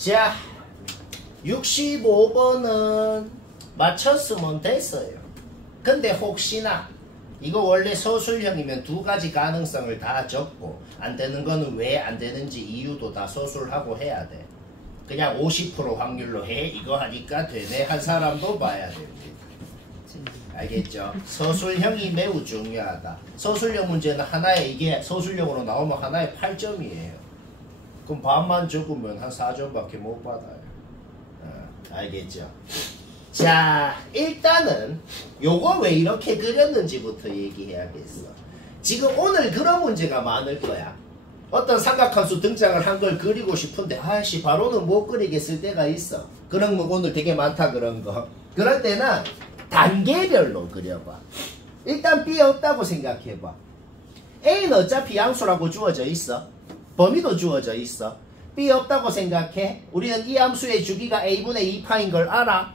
자, 65번은 맞췄으면 됐어요. 근데 혹시나 이거 원래 서술형이면 두 가지 가능성을 다 적고 안 되는 거는 왜 안 되는지 이유도 다 서술하고 해야 돼. 그냥 50% 확률로 해 이거 하니까 되네 한 사람도 봐야 됩니다. 알겠죠? 서술형이 매우 중요하다. 서술형 문제는 하나에 이게 서술형으로 나오면 하나에 8점이에요. 그럼 반만 적으면 한 4점밖에 못 받아요. 알겠죠? 자, 일단은 요거 왜 이렇게 그렸는지부터 얘기해야겠어. 지금 오늘 그런 문제가 많을 거야. 어떤 삼각함수 등장을 한 걸 그리고 싶은데 아이씨 바로는 못 그리겠을 때가 있어. 그런 거 오늘 되게 많다 그런 거. 그럴 때는 단계별로 그려봐. 일단 B 없다고 생각해봐. A는 어차피 양수라고 주어져 있어. 범위도 주어져 있어. B 없다고 생각해. 우리는 이 함수의 주기가 A분의 2파인 걸 알아.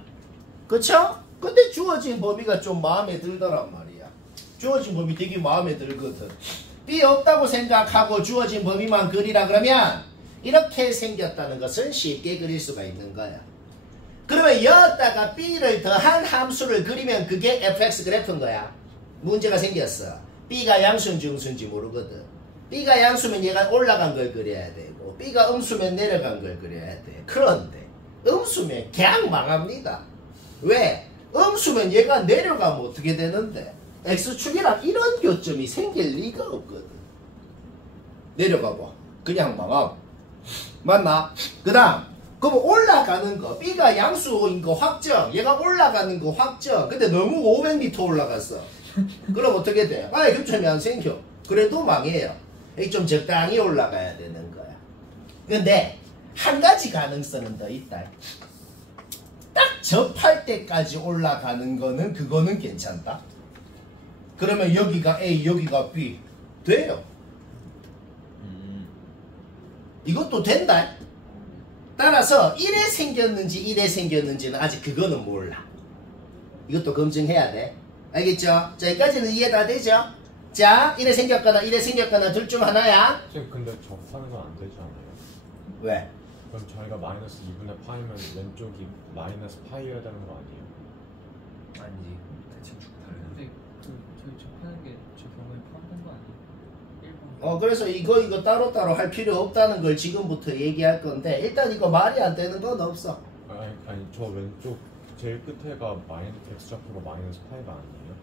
그쵸? 근데 주어진 범위가 좀 마음에 들더란 말이야. 주어진 범위 되게 마음에 들거든. B 없다고 생각하고 주어진 범위만 그리라 그러면 이렇게 생겼다는 것은 쉽게 그릴 수가 있는 거야. 그러면 여기다가 B를 더한 함수를 그리면 그게 fx 그래프인 거야. 문제가 생겼어. B가 양수인지 음수인지 모르거든. B가 양수면 얘가 올라간 걸 그려야 되고 B가 음수면 내려간 걸 그려야 돼. 그런데 음수면 그냥 망합니다. 왜? 음수면 얘가 내려가면 어떻게 되는데? X축이랑 이런 교점이 생길 리가 없거든. 내려가봐. 그냥 망함. 맞나? 그 다음 그럼 올라가는 거 B가 양수인 거 확정. 얘가 올라가는 거 확정. 근데 너무 500m 올라갔어. 그럼 어떻게 돼? 아예 교점이 안 생겨. 그래도 망해요. 좀 적당히 올라가야 되는 거야. 근데 한 가지 가능성은 더 있다. 딱 접할 때까지 올라가는 거는 그거는 괜찮다. 그러면 여기가 A 여기가 B 돼요. 이것도 된다. 따라서 1에 생겼는지 1에 생겼는지는 아직 그거는 몰라. 이것도 검증해야 돼. 알겠죠? 자, 여기까지는 이해 다 되죠? 자, 1에 생겼거나 1에 생겼거나 둘 중 하나야. 선생님 근데 접하는 건 안 되지 않아요? 왜? 그럼 저희가 마이너스 2분의 파이면 왼쪽이 마이너스 파이여야 되는 거 아니에요? 아니지. 대칭 축 다르는데. 저희 접하는 게 저 경우에 포함된 거 아니에요? 1번. 그래서 이거 따로따로 할 필요 없다는 걸 지금부터 얘기할 건데 일단 이거 말이 안 되는 건 없어. 아니 저 왼쪽 제일 끝에가 마이너스 x 좌표가 마이너스 파이가 아니에요?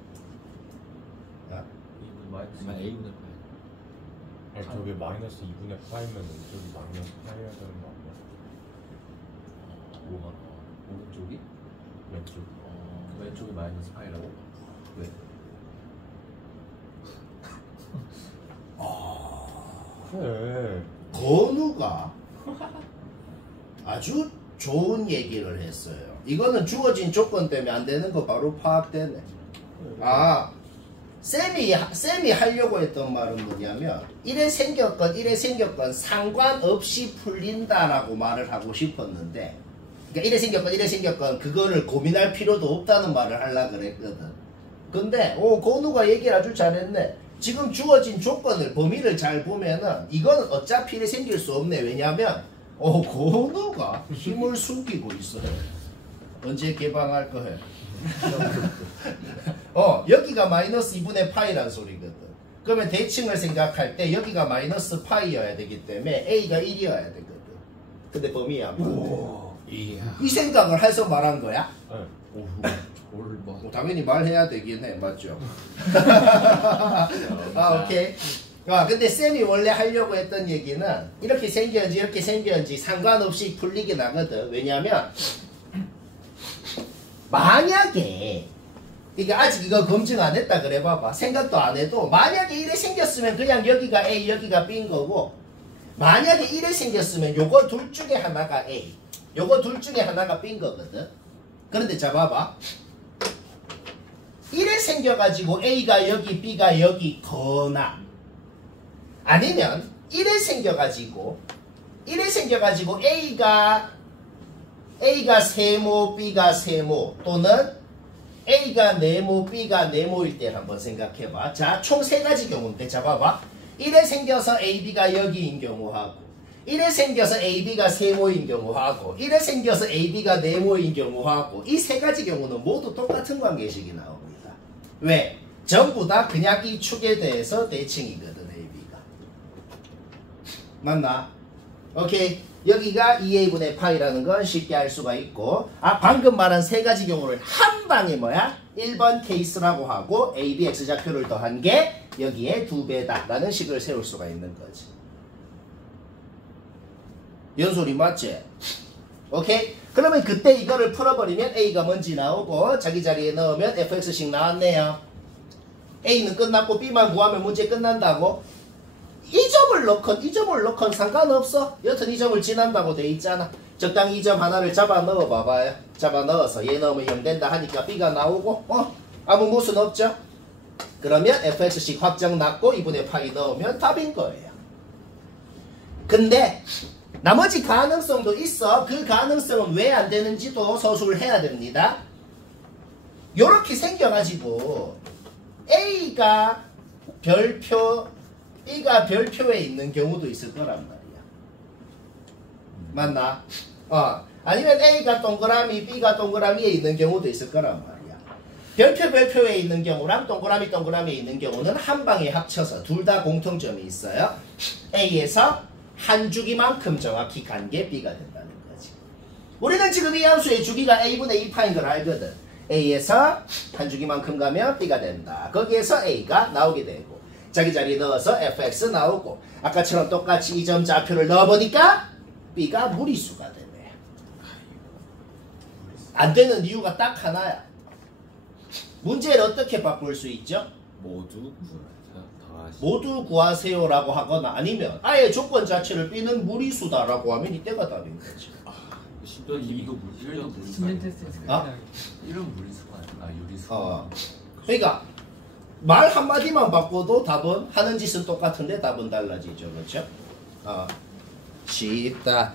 야, 2분 마이너스 A분의 파이. 아니 저게 마이너스 2분의 파이면 왼쪽이 마이너스 파이여야 되는 거 아니야? 오른쪽이? 왼쪽. 왼쪽이 마이너스 파이라고? 왜? 그래. 건우가 아주 좋은 얘기를 했어요. 이거는 주어진 조건 때문에 안 되는 거 바로 파악되네. 쌤이 하려고 했던 말은 뭐냐면 이래 생겼건 상관없이 풀린다라고 말을 하고 싶었는데, 그러니까 이래 생겼건 그거를 고민할 필요도 없다는 말을 하려고 그랬거든. 근데 건우가 얘기를 아주 잘했네. 지금 주어진 조건을 범위를 잘 보면은 이거는 어차피 이래 생길 수 없네. 왜냐면 건우가 힘을 숨기고 있어요. 언제 개방할 거해? 여기가 마이너스 2분의 파이란 소리거든. 그러면 대칭을 생각할 때 여기가 마이너스 파이여야 되기 때문에 A가 1이어야 되거든. 근데 범위야. 이 생각을 해서 말한 거야? 네. 당연히 말해야 되긴 해. 맞죠? 오케이. 근데 쌤이 원래 하려고 했던 얘기는 이렇게 생겼는지 상관없이 풀리긴 하거든. 왜냐면 만약에 그러니까 아직 이거 검증 안 했다 그래 봐봐. 생각도 안 해도 만약에 이래 생겼으면 그냥 여기가 A 여기가 B인 거고, 만약에 이래 생겼으면 요거 둘 중에 하나가 A 요거 둘 중에 하나가 B인 거거든. 그런데 자 봐봐. 이래 생겨가지고 A가 여기 B가 여기 거나, 아니면 이래 생겨가지고 A가 세모 B가 세모, 또는 A가 네모 B가 네모일 때 한번 생각해봐. 자, 총 세 가지 경우인데 자 봐봐. 이래 생겨서 A, B가 여기인 경우하고 이래 생겨서 AB가 3모인 경우하고 이래 생겨서 AB가 4모인 경우하고 이 세 가지 경우는 모두 똑같은 관계식이 나옵니다. 왜? 전부 다 그냥 이 축에 대해서 대칭이거든 AB가. 맞나? 오케이. 여기가 2a분의 파이라는 건 쉽게 알 수가 있고 방금 말한 세 가지 경우를 한 방에 뭐야? 1번 케이스라고 하고 AB X좌표를 더한 게 여기에 2배다 라는 식을 세울 수가 있는 거지. 연소리 맞지? 오케이? 그러면 그때 이거를 풀어버리면 A가 뭔지 나오고 자기 자리에 넣으면 fx씩 나왔네요. A는 끝났고 B만 구하면 문제 끝난다고? 이 점을 넣건 이 점을 넣건 상관없어. 여튼 이 점을 지난다고 돼 있잖아. 적당히 이 점 하나를 잡아 넣어 봐봐요. 잡아 넣어서 얘 넣으면 0 된다 하니까 B가 나오고 아무 무슨 없죠? 그러면 fx씩 확정 났고 2분의 파이 넣으면 답인 거예요. 근데 나머지 가능성도 있어. 그 가능성은 왜 안 되는지도 서술을 해야 됩니다. 요렇게 생겨가지고 A가 별표 B가 별표에 있는 경우도 있을 거란 말이야. 맞나? 아니면 A가 동그라미 B가 동그라미에 있는 경우도 있을 거란 말이야. 별표에 있는 경우랑 동그라미에 있는 경우는 한 방에 합쳐서 둘 다 공통점이 있어요. A에서 한 주기만큼 정확히 간 게 B가 된다는 거지. 우리는 지금 이 함수의 주기가 A분의 2파인 걸 알거든. A에서 한 주기만큼 가면 B가 된다. 거기에서 A가 나오게 되고 자기 자리에 넣어서 fx 나오고 아까처럼 똑같이 이 점 좌표를 넣어보니까 B가 무리수가 되네. 안 되는 이유가 딱 하나야. 문제를 어떻게 바꿀 수 있죠? 모두 구하세요라고 하거나 아니면 아예 조건 자체를 B는 무리수다라고 하면 이때가 답인 거지. 이거 무리수. 심리 테스트에서 이런 무리수가 아니라 유리수. 그러니까 말 한마디만 바꿔도 답은 하는 짓은 똑같은데 답은 달라지죠. 그렇죠? 쉽다.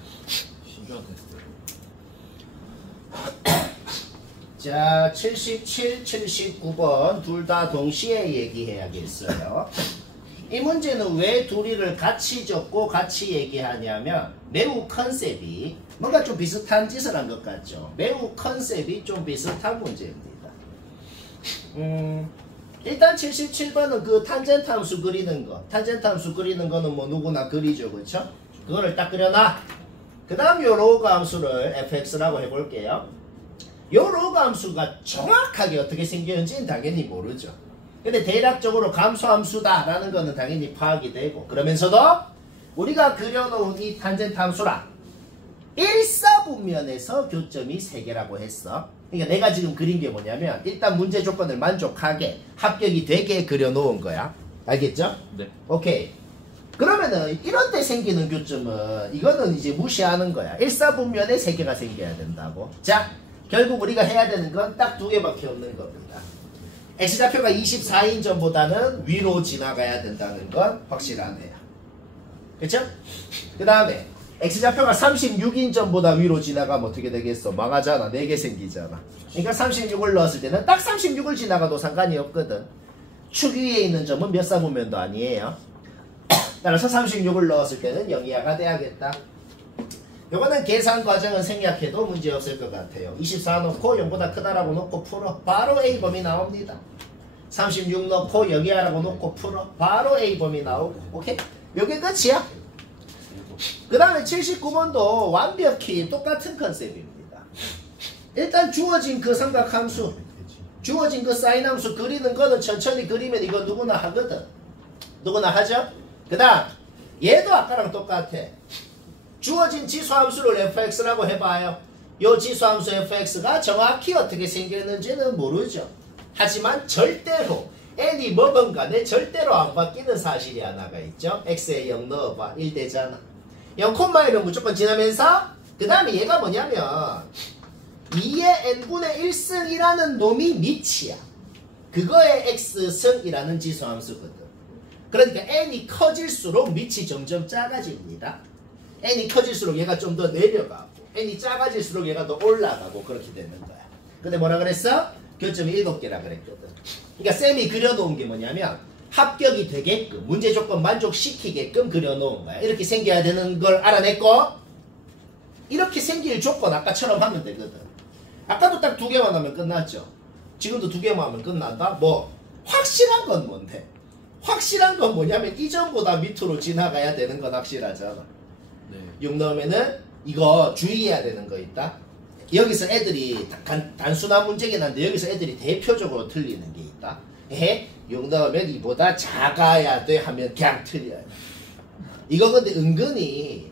신기한 테스트. 자, 77, 79번 둘 다 동시에 얘기해야겠어요. 이 문제는 왜 둘이를 같이 적고 같이 얘기하냐면 매우 컨셉이 뭔가 좀 비슷한 짓을 한 것 같죠. 매우 컨셉이 좀 비슷한 문제입니다. 일단 77번은 그 탄젠트 함수 그리는 거. 탄젠트 함수 그리는 거는 뭐 누구나 그리죠. 그렇죠? 그거를 딱 그려놔. 그 다음 요 로그 함수를 fx라고 해볼게요. 요 로그 함수가 정확하게 어떻게 생겼는지는 당연히 모르죠. 근데 대략적으로 감소함수다 라는 거는 당연히 파악이 되고 그러면서도 우리가 그려놓은 이 탄젠트 함수랑 일사분면에서 교점이 3개라고 했어. 그러니까 내가 지금 그린 게 뭐냐면 일단 문제 조건을 만족하게 합격이 되게 그려놓은 거야. 알겠죠? 네. 오케이. 그러면은 이런 때 생기는 교점은 이거는 이제 무시하는 거야. 일사분면에 3개가 생겨야 된다고. 자, 결국 우리가 해야 되는 건 딱 2개밖에 없는 겁니다. X좌표가 24인 점보다는 위로 지나가야 된다는 건 확실하네요. 그쵸? 그 다음에 X좌표가 36인 점보다 위로 지나가면 어떻게 되겠어? 망하잖아. 4개 생기잖아. 그러니까 36을 넣었을 때는 딱 36을 지나가도 상관이 없거든. 축 위에 있는 점은 몇 사분면도 아니에요. 따라서 36을 넣었을 때는 0 이하가 돼야겠다. 요거는 계산 과정은 생략해도 문제 없을 것 같아요. 24 넣고 0보다 크다라고 놓고 풀어. 바로 A범위 나옵니다. 36 넣고 0 이하라고 놓고 풀어. 바로 A범위 나오고. 오케이? 요게 끝이야. 그 다음에 79번도 완벽히 똑같은 컨셉입니다. 일단 주어진 그 삼각함수, 주어진 그 사인함수 그리는 거는 천천히 그리면 이거 누구나 하거든. 누구나 하죠? 그 다음 얘도 아까랑 똑같아. 주어진 지수함수를 fx라고 해봐요. 요 지수함수 fx가 정확히 어떻게 생겼는지는 모르죠. 하지만 절대로 n이 뭐건 간에 절대로 안 바뀌는 사실이 하나가 있죠. x에 0 넣어봐. 1 되잖아. 0,1은 무조건 지나면서 그 다음에 얘가 뭐냐면 2의 n분의 1승이라는 놈이 밑이야. 그거의 x승이라는 지수함수거든. 그러니까 n이 커질수록 밑이 점점 작아집니다. n이 커질수록 얘가 좀 더 내려가고 n이 작아질수록 얘가 더 올라가고 그렇게 되는 거야. 근데 뭐라 그랬어? 교점이 7개라 그랬거든. 그러니까 쌤이 그려놓은 게 뭐냐면 합격이 되게끔 문제 조건 만족시키게끔 그려놓은 거야. 이렇게 생겨야 되는 걸 알아냈고 이렇게 생길 조건 아까처럼 하면 되거든. 아까도 딱 2개만 하면 끝났죠. 지금도 2개만 하면 끝난다? 뭐 확실한 건 뭔데? 확실한 건 뭐냐면 이전보다 밑으로 지나가야 되는 건 확실하잖아. 네. 6 넣으면은 이거 주의해야 되는 거 있다. 여기서 애들이 단순한 문제긴 한데 여기서 애들이 대표적으로 틀리는 게 있다. 6 넣으면 이보다 작아야 돼 하면 그냥 틀려요. 이거 근데 은근히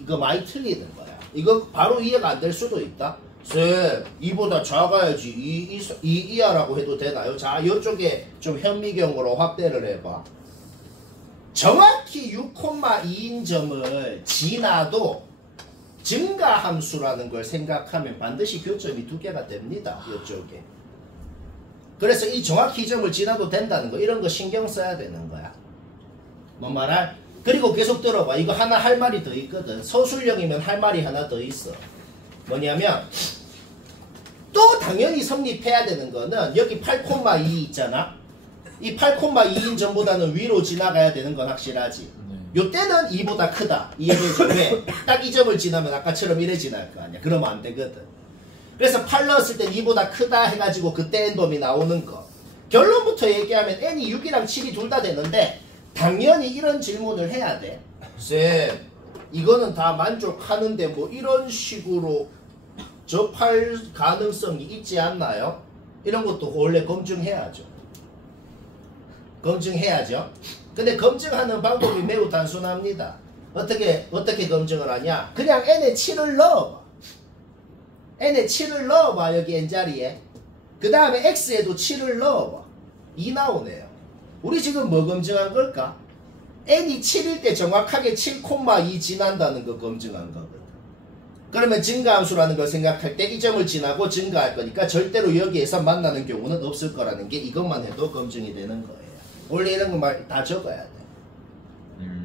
이거 많이 틀리는 거야. 이거 바로 이해가 안 될 수도 있다. 쌤, 이보다 작아야지 2 이하라고 해도 되나요? 자, 이쪽에 좀 현미경으로 확대를 해봐. 정확히 6,2인 점을 지나도 증가함수라는 걸 생각하면 반드시 교점이 2개가 됩니다. 이쪽에. 그래서 이 정확히 이 점을 지나도 된다는 거 이런 거 신경 써야 되는 거야. 뭔 말할? 그리고 계속 들어봐. 이거 하나 할 말이 더 있거든. 서술형이면 할 말이 하나 더 있어. 뭐냐면 또 당연히 성립해야 되는 거는 여기 8,2 있잖아. 이 8,2인 점보다는 위로 지나가야 되는 건 확실하지. 요때는 2보다 크다. 이해되죠? 왜? 딱 이 점을 지나면 아까처럼 이래 지날 거 아니야. 그러면 안 되거든. 그래서 8 넣었을 땐 2보다 크다 해가지고 그때 n범위 나오는 거. 결론부터 얘기하면 n이 6이랑 7이 둘 다 되는데 당연히 이런 질문을 해야 돼. 쌤, 이거는 다 만족하는데 뭐 이런 식으로 접할 가능성이 있지 않나요? 이런 것도 원래 검증해야죠. 검증해야죠. 근데 검증하는 방법이 매우 단순합니다. 어떻게 검증을 하냐? 그냥 n에 7을 넣어봐. n에 7을 넣어봐. 여기 n자리에. 그 다음에 x에도 7을 넣어봐. 2 나오네요. 우리 지금 뭐 검증한 걸까? n이 7일 때 정확하게 7,2 지난다는 거 검증한 거거든. 그러면 증가함수라는 걸 생각할 때 이 점을 지나고 증가할 거니까 절대로 여기에서 만나는 경우는 없을 거라는 게 이것만 해도 검증이 되는 거예요. 원래 이런 거 말 다 적어야 돼.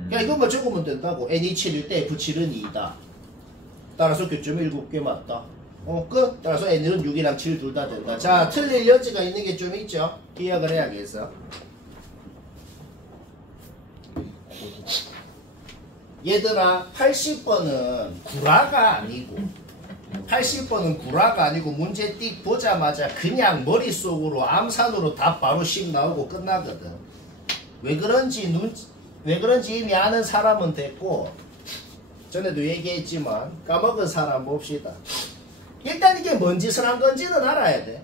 그냥 이것만 적으면 된다고. n이 7일 때 f7은 2다. 따라서 교점이 7개 맞다. 끝. 따라서 n은 6이랑 7 둘 다 된다. 자, 틀릴 여지가 있는 게 좀 있죠. 기억을 해야겠어. 얘들아, 80번은 구라가 아니고 80번은 구라가 아니고 문제 띡 보자마자 그냥 머릿속으로 암산으로 답 바로 씩 나오고 끝나거든. 왜 그런지 이미 아는 사람은 됐고 전에도 얘기했지만 까먹은 사람 봅시다. 일단 이게 뭔 짓을 한 건지는 알아야 돼.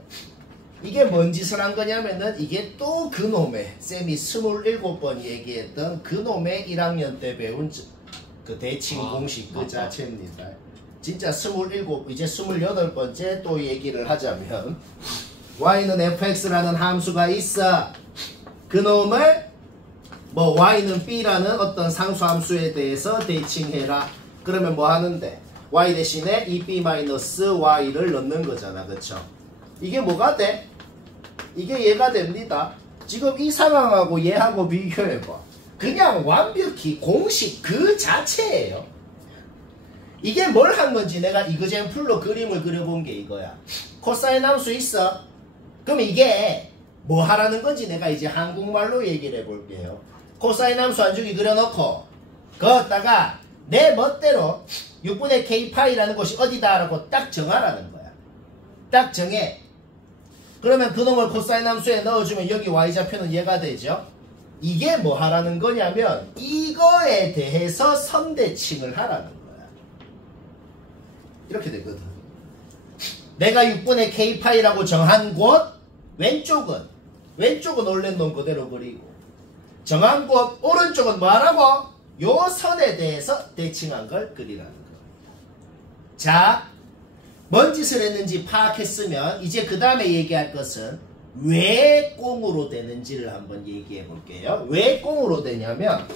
이게 뭔 짓을 한 거냐면은 이게 또 그놈의 쌤이 27번 얘기했던 그놈의 1학년 때 배운 그 대칭 공식 그 자체입니다. 진짜 27, 이제 28번째 또 얘기를 하자면 y는 fx라는 함수가 있어. 그놈을 뭐 y는 b라는 어떤 상수함수에 대해서 대칭해라. 그러면 뭐 하는데 y 대신에 2b-y를 넣는 거잖아. 그쵸? 이게 뭐가 돼? 이게 얘가 됩니다. 지금 이 상황하고 얘하고 비교해봐. 그냥 완벽히 공식 그 자체예요. 이게 뭘 한 건지 내가 이그젠플로 그림을 그려본 게 이거야. 코사인 함수 있어? 그럼 이게 뭐 하라는 건지 내가 이제 한국말로 얘기를 해볼게요. 코사인 함수 한 줄기 그려놓고 거기다가 내 멋대로 6분의 k파이라는 곳이 어디다 라고 딱 정하라는 거야. 딱 정해. 그러면 그놈을 코사인 함수에 넣어주면 여기 y좌표는 얘가 되죠. 이게 뭐 하라는 거냐면 이거에 대해서 선대칭을 하라는 거야. 이렇게 되거든. 내가 6분의 k파이라고 정한 곳 왼쪽은 원래 놈 그대로 그리고 정한 곳 오른쪽은 뭐하라고? 요 선에 대해서 대칭한 걸 그리라는 거야. 자, 뭔 짓을 했는지 파악했으면 이제 그 다음에 얘기할 것은 왜 꽁으로 되는지를 한번 얘기해 볼게요. 왜 꽁으로 되냐면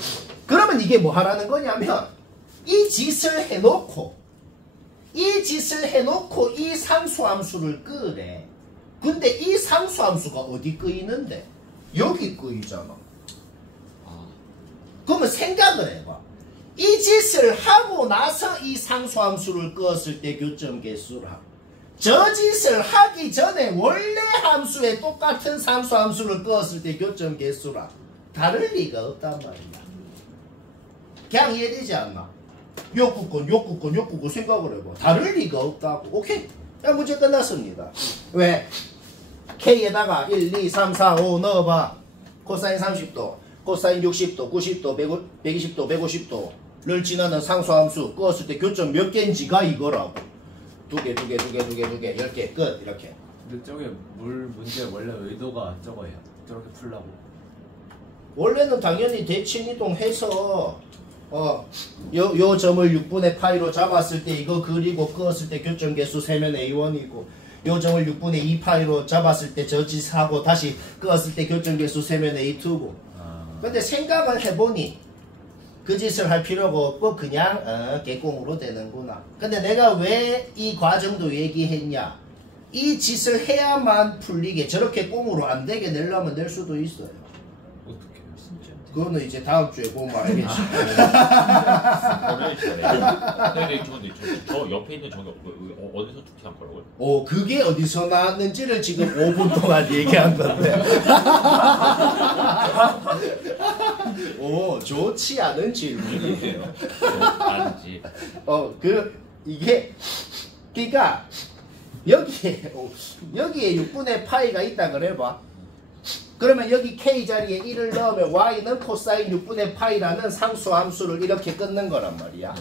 그러면 이게 뭐 하라는 거냐면 이 짓을 해놓고 이 상수함수를 끄래. 근데 이 상수함수가 어디 끄이는데? 여기 끄이잖아. 그러면 생각을 해봐. 이 짓을 하고 나서 이 상수함수를 끄었을 때 교점 개수라. 저 짓을 하기 전에 원래 함수에 똑같은 상수함수를 끄었을 때 교점 개수라. 다를 리가 없단 말이야. 그냥 이해되지 않나? 욕구권 생각을 해봐. 다를 리가 없다고. 오케이. 야, 문제 끝났습니다. 왜? K에다가 1, 2, 3, 4, 5 넣어봐. 코사인 30도, 코사인 60도, 90도, 120도, 150도를 지나는 상수함수 끄었을 때 교점 몇 개인지가 이거라고. 2개, 10개, 끝. 이렇게. 근데 저게 문제 원래 의도가 저거예요. 저렇게 풀라고. 원래는 당연히 대칭 이동해서 요 점을 6분의 파이로 잡았을 때 이거 그리고 끄었을 때 교점 개수 세면 A1이고 요 점을 6분의 2 파이로 잡았을 때 저 짓 하고 다시 끄었을 때 교점 개수 세면 A2고. 근데 생각을 해보니 그 짓을 할 필요가 없고 그냥 개꽁으로 되는구나. 근데 내가 왜 이 과정도 얘기했냐? 이 짓을 해야만 풀리게 저렇게 꽁으로 안 되게 내려면 낼 수도 있어요. 어떻게 해요? 진짜. 그거는 이제 다음 주에 보면 알겠지. 근데 저 옆에 있는 저게 어디서 투티한 거라고요? 그게 어디서 나왔는지를 지금 5분 동안 얘기한 건데. 오, 좋지 않은 질문이에요. 아니지. 그러니까 여기에 6분의 파이가 있다 그래봐. 그러면 여기 k 자리에 1을 넣으면 y는 코사인 6분의 파이라는 상수함수를 이렇게 끊는 거란 말이야.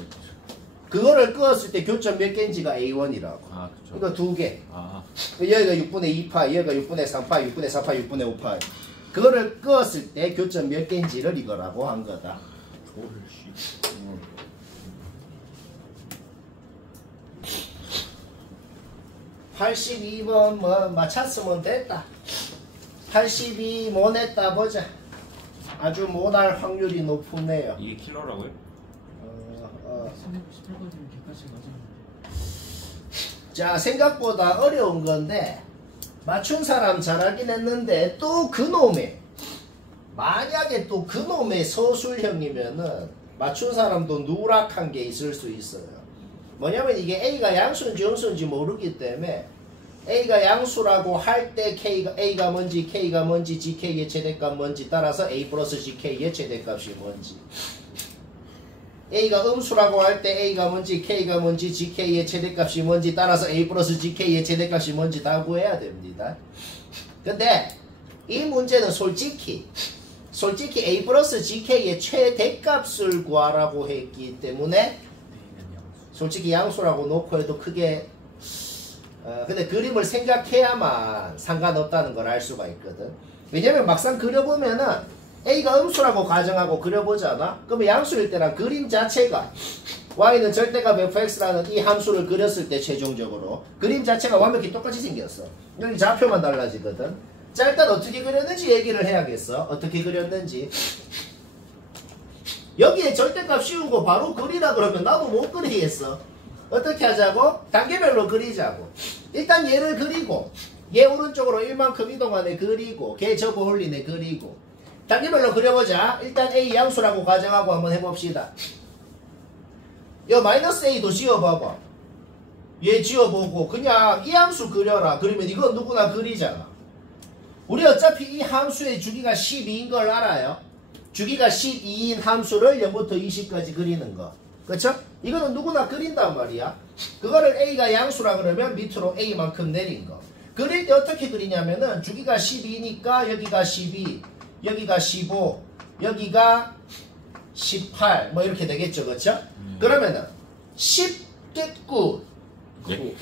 그거를 끄었을 때 교점 몇 개인지가 A1이라고. 아, 그쵸. 이거 2개. 아, 여기가 6분의 2파이, 여기가 6분의 3파이, 6분의 4파이, 6분의 5파이. 그거를 끄었을 때 교점 몇 개인지를 이거라고 한 거다. 옳씨. 82번 뭐 맞췄으면 됐다. 82 못 냈다 보자. 아주 못할 확률이 높네요. 이게 킬러라고요? 398번이면 개까지 맞았는데. 자, 생각보다 어려운 건데 맞춘 사람 잘하긴 했는데 또 그놈의 만약에 또 그놈의 서술형이면은 맞춘 사람도 누락한 게 있을 수 있어요. 뭐냐면 이게 A가 양수인지 음수인지 모르기 때문에 A가 양수라고 할 때 A가 뭔지 K가 뭔지 GK의 최대값 뭔지 따라서 A 플러스 GK의 최대값이 뭔지, A가 음수라고 할 때 A가 뭔지 K가 뭔지 GK의 최대값이 뭔지 따라서 A 플러스 GK의 최대값이 뭔지 다 구해야 됩니다. 근데 이 문제는 솔직히 A 플러스 GK의 최대값을 구하라고 했기 때문에 솔직히 양수라고 놓고 해도 크게 근데 그림을 생각해야만 상관없다는 걸 알 수가 있거든. 왜냐면 막상 그려보면은 A가 음수라고 가정하고 그려보잖아. 그러면 양수일 때랑 그림 자체가 Y는 절대값 fx라는 이 함수를 그렸을 때 최종적으로 그림 자체가 완벽히 똑같이 생겼어. 여기 좌표만 달라지거든. 자, 일단 어떻게 그렸는지 얘기를 해야겠어. 어떻게 그렸는지. 여기에 절대값 씌우고 바로 그리라 그러면 나도 못 그리겠어. 어떻게 하자고? 단계별로 그리자고. 일단 얘를 그리고 얘 오른쪽으로 1만큼 이동 안에 그리고 걔 접어 올리네 그리고 단계별로 그려보자. 일단 A 양수라고 가정하고 한번 해봅시다. 요 마이너스 A도 지어봐봐. 얘 지어보고 그냥 이 함수 그려라. 그러면 이건 누구나 그리잖아. 우리 어차피 이 함수의 주기가 12인 걸 알아요. 주기가 12인 함수를 0부터 20까지 그리는 거. 그쵸? 이거는 누구나 그린단 말이야. 그거를 A가 양수라 그러면 밑으로 A만큼 내린 거. 그릴 때 어떻게 그리냐면은 주기가 12니까 여기가 12, 여기가 15, 여기가 18 뭐 이렇게 되겠죠. 그쵸? 그러면은 10겠구. 예?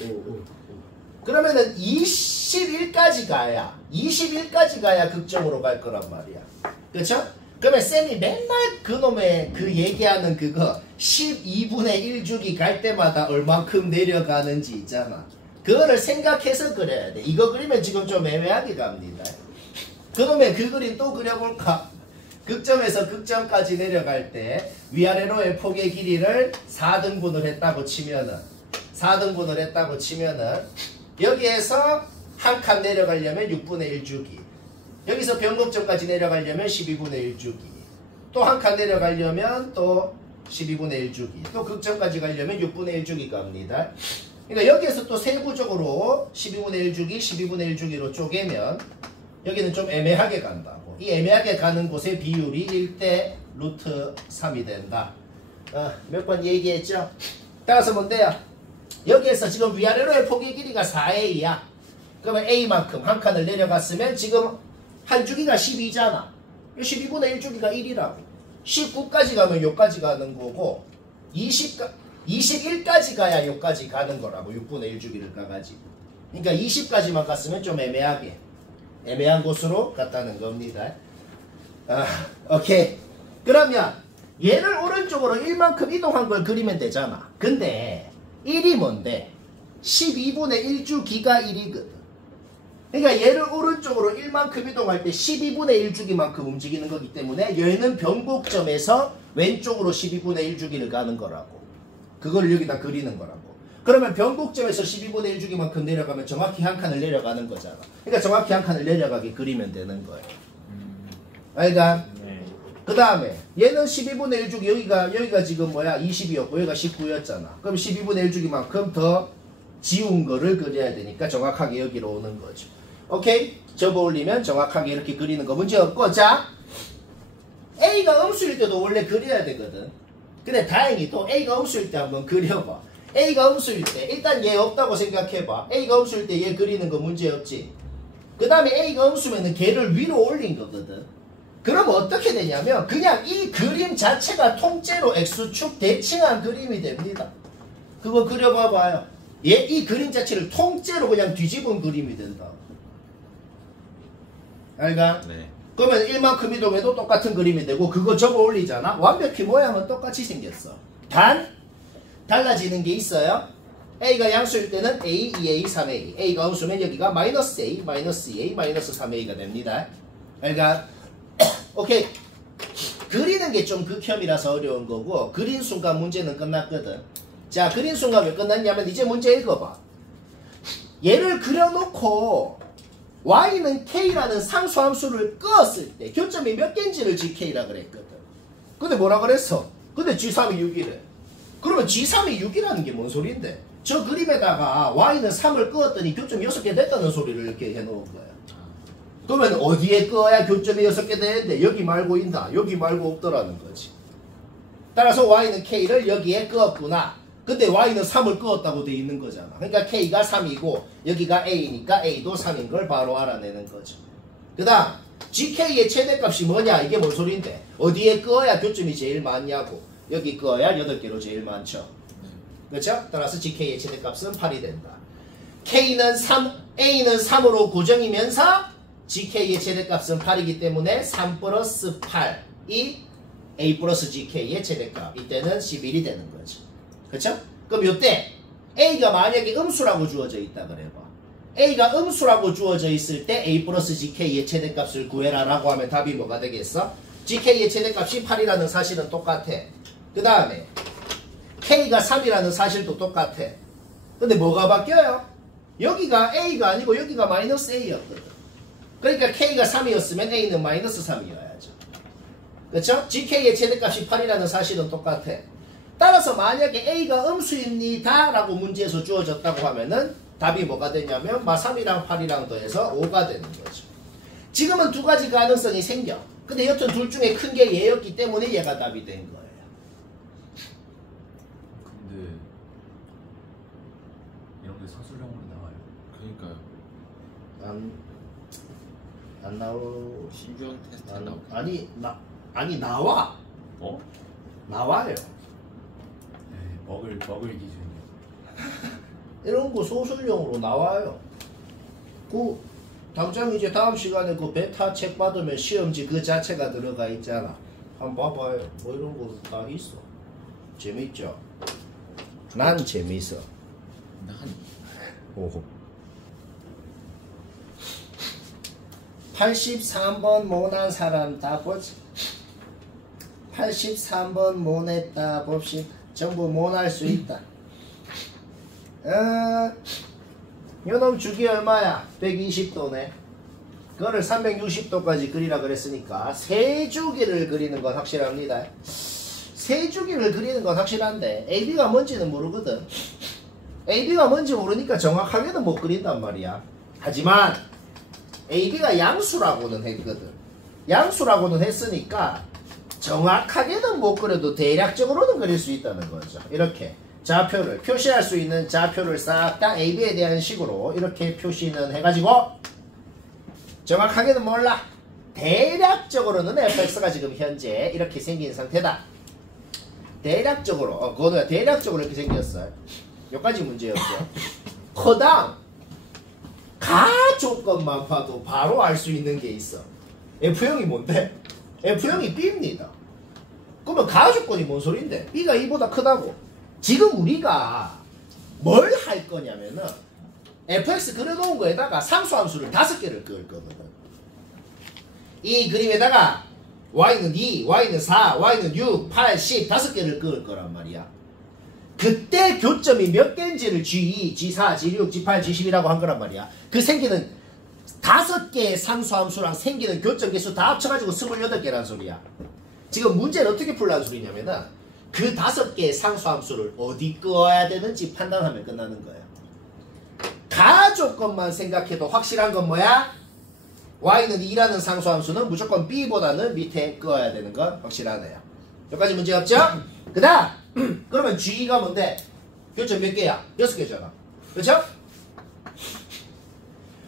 그러면은 21까지 가야 극점으로 갈 거란 말이야. 그쵸? 그러면 쌤이 맨날 그놈의 그 얘기하는 그거 12분의 1주기 갈 때마다 얼만큼 내려가는지 있잖아. 그거를 생각해서 그려야 돼. 이거 그리면 지금 좀 애매하게 갑니다. 그놈의 그 그림 또 그려볼까? 극점에서 극점까지 내려갈 때 위아래로의 폭의 길이를 4등분을 했다고 치면은 여기에서 한 칸 내려가려면 6분의 1주기, 여기서 변곡점까지 내려가려면 12분의 1주기, 또 한 칸 내려가려면 또 12분의 1주기, 또 극점까지 가려면 6분의 1주기 갑니다. 그러니까 여기에서 또 세부적으로 12분의 1주기, 12분의 1주기로 쪼개면 여기는 좀 애매하게 간다고. 이 애매하게 가는 곳의 비율이 1대 루트 3이 된다. 몇 번 얘기했죠? 따라서 뭔데요? 여기에서 지금 위아래로의 폭의 길이가 4a야. 그러면 a만큼 한 칸을 내려갔으면 지금 한 주기가 12잖아. 12분의 1주기가 1이라고. 19까지 가면 여기까지 가는 거고 21까지 가야 여기까지 가는 거라고. 6분의 1주기를 가가지고. 그러니까 20까지만 갔으면 좀 애매한 곳으로 갔다는 겁니다. 오케이. 그러면 얘를 오른쪽으로 1만큼 이동한 걸 그리면 되잖아. 근데 1이 뭔데? 12분의 1주기가 1이거든. 그러니까 얘를 오른쪽으로 1만큼 이동할 때 12분의 1주기만큼 움직이는 거기 때문에 얘는 변곡점에서 왼쪽으로 12분의 1주기를 가는 거라고. 그걸 여기다 그리는 거라고. 그러면 변곡점에서 12분의 1주기만큼 내려가면 정확히 한 칸을 내려가는 거잖아. 그러니까 정확히 한 칸을 내려가게 그리면 되는 거예요. 그러니까 네. 그 다음에 얘는 12분의 1주기 여기가 지금 뭐야 20이었고 여기가 19였잖아. 그럼 12분의 1주기만큼 더 지운 거를 그려야 되니까 정확하게 여기로 오는 거죠. 오케이? 접어 올리면 정확하게 이렇게 그리는 거 문제 없고. 자, A가 음수일 때도 원래 그려야 되거든. 근데 다행히 또 A가 음수일 때 한번 그려봐. A가 음수일 때 일단 얘 없다고 생각해봐. A가 음수일 때 얘 그리는 거 문제 없지. 그 다음에 A가 음수면은 걔를 위로 올린 거거든. 그러면 어떻게 되냐면 그냥 이 그림 자체가 통째로 X축 대칭한 그림이 됩니다. 그거 그려봐봐요. 이 그림 자체를 통째로 그냥 뒤집은 그림이 된다. 알가? 네. 그러면 1만큼 이동해도 똑같은 그림이 되고 그거 접어 올리잖아. 완벽히 모양은 똑같이 생겼어. 단 달라지는 게 있어요. A가 양수일 때는 A, 2A, 3A. A가 음수면 여기가 마이너스 A, 마이너스 2A, 마이너스 3A가 됩니다. 알가? 오케이. 그리는 게 좀 극혐이라서 어려운 거고 그린 순간 문제는 끝났거든. 자, 그린 순간 왜 끝났냐면 이제 문제 읽어봐. 얘를 그려놓고 y는 k라는 상수함수를 끄었을 때 교점이 몇 개인지를 gk라 그랬거든. 근데 뭐라 그랬어? 근데 g3이 6이래. 그러면 g3이 6이라는 게 뭔 소리인데? 저 그림에다가 y는 3을 끄었더니 교점이 6개 됐다는 소리를 이렇게 해놓은 거야. 그러면 어디에 끄어야 교점이 6개 되는데 여기 말고 있나? 여기 말고 없더라는 거지. 따라서 y는 k를 여기에 끄었구나. 근데 y는 3을 끄었다고 돼 있는 거잖아. 그러니까 k가 3이고 여기가 a니까 a도 3인 걸 바로 알아내는 거죠. 그 다음 gk의 최대값이 뭐냐? 이게 뭔 소린데? 어디에 끄어야 교점이 제일 많냐고. 여기 끄어야 8개로 제일 많죠. 그렇죠? 따라서 gk의 최대값은 8이 된다. k는 3, a는 3으로 고정이면서 gk의 최대값은 8이기 때문에 3 플러스 8이 a 플러스 gk의 최대값. 이때는 11이 되는 거죠. 그쵸? 그럼 요때 A가 만약에 음수라고 주어져 있다 그래봐. A가 음수라고 주어져 있을 때 A 플러스 GK의 최대값을 구해라 라고 하면 답이 뭐가 되겠어? GK의 최대값이 8이라는 사실은 똑같아. 그 다음에 K가 3이라는 사실도 똑같아. 근데 뭐가 바뀌어요? 여기가 A가 아니고 여기가 마이너스 A였거든. 그러니까 K가 3이었으면 A는 마이너스 3이어야죠. 그쵸? GK의 최대값이 8이라는 사실은 똑같아. 따라서 만약에 A가 음수입니다 라고 문제에서 주어졌다고 하면은 답이 뭐가 되냐면 3이랑 8이랑 더해서 5가 되는 거죠. 지금은 두 가지 가능성이 생겨. 근데 여튼 둘 중에 큰 게 얘였기 때문에 얘가 답이 된 거예요. 근데 이런 게 서술형으로 나와요. 그러니까요. 안 나오. 신규형 테스트 안 나오고. 아니 나와. 어? 나와요. 네, 먹을 기준이요. 이런 거 소설용으로 나와요. 그 당장 이제 다음 시간에 그 베타 책 받으면 시험지 그 자체가 들어가 있잖아. 한번 봐봐요. 뭐 이런 거 다 있어. 재밌죠? 난 재밌어. 난 오호. 83번 모난 사람 다 보지. 83번 모냈다 봅시다. 전부 모날 수 있다. 요놈 주기 얼마야? 120도네. 그거를 360도까지 그리라 그랬으니까 세 주기를 그리는 건 확실합니다. 세 주기를 그리는 건 확실한데 AB가 뭔지는 모르거든. AB가 뭔지 모르니까 정확하게는 못 그린단 말이야. 하지만 AB가 양수라고는 했거든. 양수라고는 했으니까 정확하게는 못 그려도 대략적으로는 그릴 수 있다는 거죠. 이렇게 좌표를 표시할 수 있는 좌표를 싹 다 AB에 대한 식으로 이렇게 표시는 해가지고 정확하게는 몰라. 대략적으로는 fx가 지금 현재 이렇게 생긴 상태다. 대략적으로 그거는 대략적으로 이렇게 생겼어요. 여기까지 문제였죠. 허당 가조건만 봐도 바로 알 수 있는 게 있어. F형이 뭔데? F형이 B입니다. 그러면 가조건이 뭔 소린데? B가 2보다 크다고. 지금 우리가 뭘 할 거냐면은 fx 그려놓은 거에다가 상수함수를 5개를 그을 거거든. 이 그림에다가 y는 2, y는 4, y는 6, 8, 10 5개를 그을 거란 말이야. 그때 교점이 몇 개인지를 G2, G4, G6, G8, G10이라고 한 거란 말이야. 그 생기는 5개의 상수함수랑 생기는 교점 개수 다 합쳐가지고 28개란 소리야. 지금 문제를 어떻게 풀라는 소리냐면은 그 5개의 상수함수를 어디 끄어야 되는지 판단하면 끝나는 거야. 가조건만 생각해도 확실한 건 뭐야? y는 2라는 상수함수는 무조건 b보다는 밑에 끄어야 되는 건 확실하네요. 여기까지 문제 없죠? 그 다음 그러면 g가 뭔데? 교점 몇 개야? 6개잖아. 그렇죠?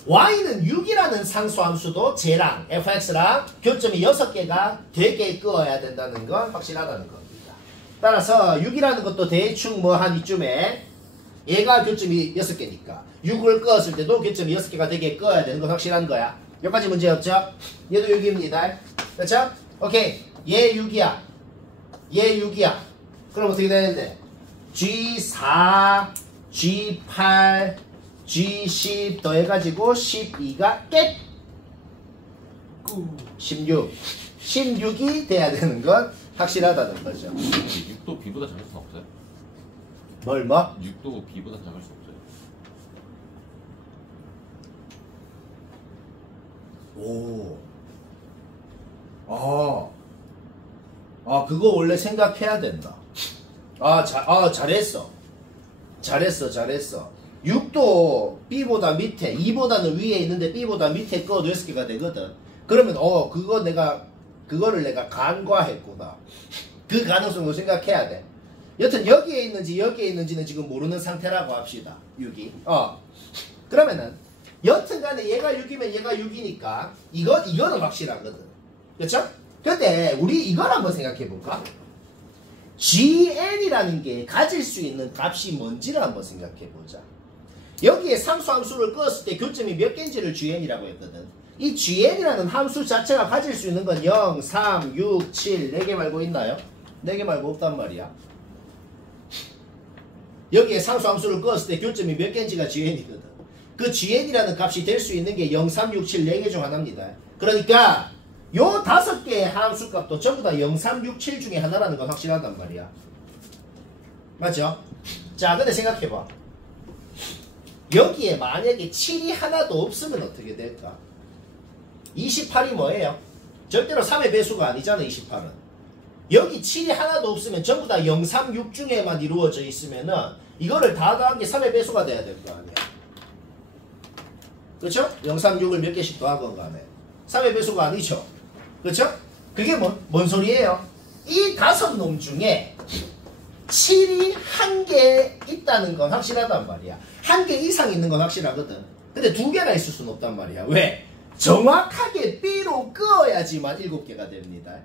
y는 6이라는 상수함수도 쟤랑 fx랑 교점이 6개가 되게 끄어야 된다는 건 확실하다는 겁니다. 따라서 6이라는 것도 대충 뭐 한 이쯤에 얘가 교점이 6개니까 6을 끄었을 때도 교점이 6개가 되게 끄어야 되는 건 확실한 거야. 여기까지 문제 없죠? 얘도 6입니다. 그렇죠? 오케이. 얘 6이야. 얘 6이야. 그럼 어떻게 되는데? G4, G8, G10 더해가지고 12가 깼! 16. 16이 돼야 되는 건 확실하다는 거죠. 6도 B보다 작을 수는 없어요? 뭘 뭐? 6도 B보다 작을 수 없어요? 오. 그거 원래 생각해야 된다. 잘했어. 잘했어. 6도 B보다 밑에, 2보다는 위에 있는데 B보다 밑에 거 6개가 되거든. 그러면, 그거를 내가 간과했구나. 그 가능성을 생각해야 돼. 여튼 여기에 있는지는 지금 모르는 상태라고 합시다. 6이. 그러면은, 여튼 간에 얘가 6이면 얘가 6이니까, 이거는 확실하거든. 그쵸? 근데, 우리 이걸 한번 생각해 볼까? GN이라는 게 가질 수 있는 값이 뭔지를 한번 생각해 보자. 여기에 상수함수를 끄었을 때 교점이 몇 개인지를 GN이라고 했거든. 이 GN이라는 함수 자체가 가질 수 있는 건 0, 3, 6, 7, 4개 말고 있나요? 4개 말고 없단 말이야. 여기에 상수함수를 끄었을 때 교점이 몇 개인지가 GN이거든. 그 GN이라는 값이 될 수 있는 게 0, 3, 6, 7, 4개 중 하나입니다. 그러니까 요 5개의 함수 값도 전부 다 0, 3, 6, 7 중에 하나라는 건 확실하단 말이야. 맞죠? 자, 근데 생각해봐. 여기에 만약에 7이 하나도 없으면 어떻게 될까? 28이 뭐예요? 절대로 3의 배수가 아니잖아, 28은. 여기 7이 하나도 없으면 전부 다 0, 3, 6 중에만 이루어져 있으면은 이거를 다 더한 게 3의 배수가 돼야 될 거 아니야. 그쵸? 0, 3, 6을 몇 개씩 더하건 간에 3의 배수가 아니죠. 그쵸? 그게 뭔 소리예요? 이 5놈 중에 7이 한 개 있다는 건 확실하단 말이야. 한 개 이상 있는 건 확실하거든. 근데 2개가 있을 수는 없단 말이야. 왜? 정확하게 B로 끄어야지만 7개가 됩니다.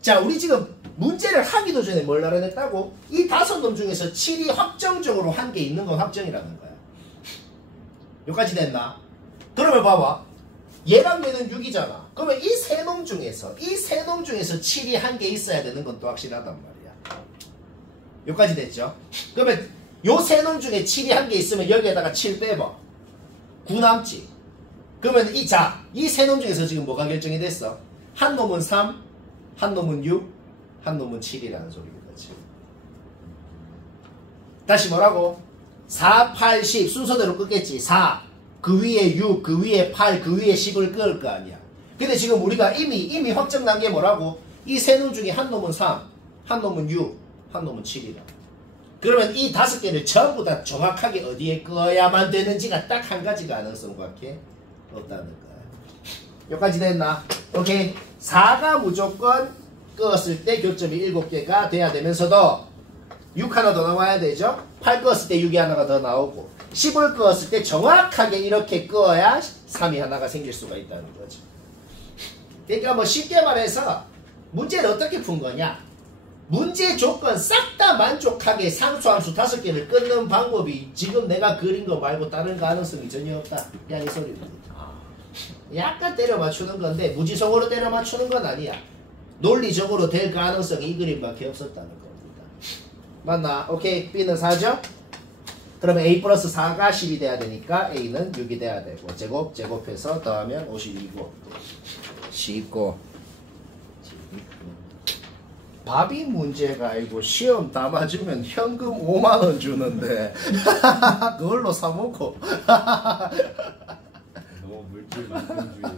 자, 우리 지금 문제를 하기도 전에 뭘 알아냈다고? 이 5놈 중에서 7이 확정적으로 한 개 있는 건 확정이라는 거야. 여기까지 됐나? 그러면 봐봐. 얘랑 얘는 6이잖아. 그러면 이 3놈 중에서 7이 한 개 있어야 되는 건 또 확실하단 말이야. 여기까지 됐죠? 그러면 요 3놈 중에 7이 한 개 있으면 여기에다가 7 빼봐. 9 남지. 그러면 이 3놈 중에서 지금 뭐가 결정이 됐어? 한 놈은 3, 한 놈은 6, 한 놈은 7이라는 소리입니다. 지금. 다시 뭐라고? 4, 8, 10 순서대로 끄겠지. 4, 그 위에 6, 그 위에 8, 그 위에 10을 끄을 거 아니야. 근데 지금 우리가 이미 확정 난 게 뭐라고? 이 3놈 중에 한 놈은 3, 한 놈은 6, 한 놈은 7이라. 그러면 이 5개를 전부 다 정확하게 어디에 끄어야만 되는지가 딱 한 가지 가능성밖에 없다는 거야. 여기까지 됐나? 오케이. 4가 무조건 끄었을 때 교점이 7개가 돼야 되면서도 6 하나 더 나와야 되죠? 8 끄었을 때 6이 하나가 더 나오고 10을 끄었을 때 정확하게 이렇게 끄어야 3이 하나가 생길 수가 있다는 거죠. 그러니까 뭐 쉽게 말해서 문제를 어떻게 푼 거냐? 문제 조건 싹 다 만족하게 상수함수 5개를 끊는 방법이 지금 내가 그린 거 말고 다른 가능성이 전혀 없다. 그냥 이 소리입니다. 약간 때려 맞추는 건데 무지성으로 때려 맞추는 건 아니야. 논리적으로 될 가능성이 이 그림밖에 없었다는 겁니다. 맞나? 오케이. B는 4죠? 그러면 A 플러스 4가 10이 돼야 되니까 A는 6이 돼야 되고 제곱해서 더하면 52고 쉽고 밥이 문제가 아니고 시험 다 맞으면 현금 5만원 주는데 그걸로 사먹고 너무 물질 만능주의.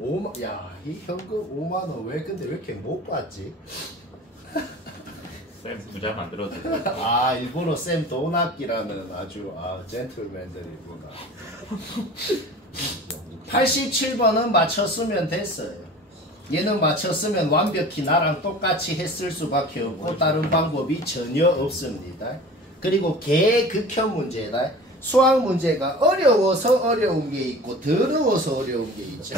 5만, 야, 이 현금 5만원 왜 근데 왜 이렇게 못 받지? 쌤 부자 만들어도 아, 일본어 쌤 돈 아끼라는 아주 젠틀맨들이구나. 87번은 맞췄으면 됐어요. 얘는 맞췄으면 완벽히 나랑 똑같이 했을 수밖에 없고 다른 방법이 전혀 없습니다. 그리고 개극혐 문제다. 수학 문제가 어려워서 어려운 게 있고 더러워서 어려운 게 있죠.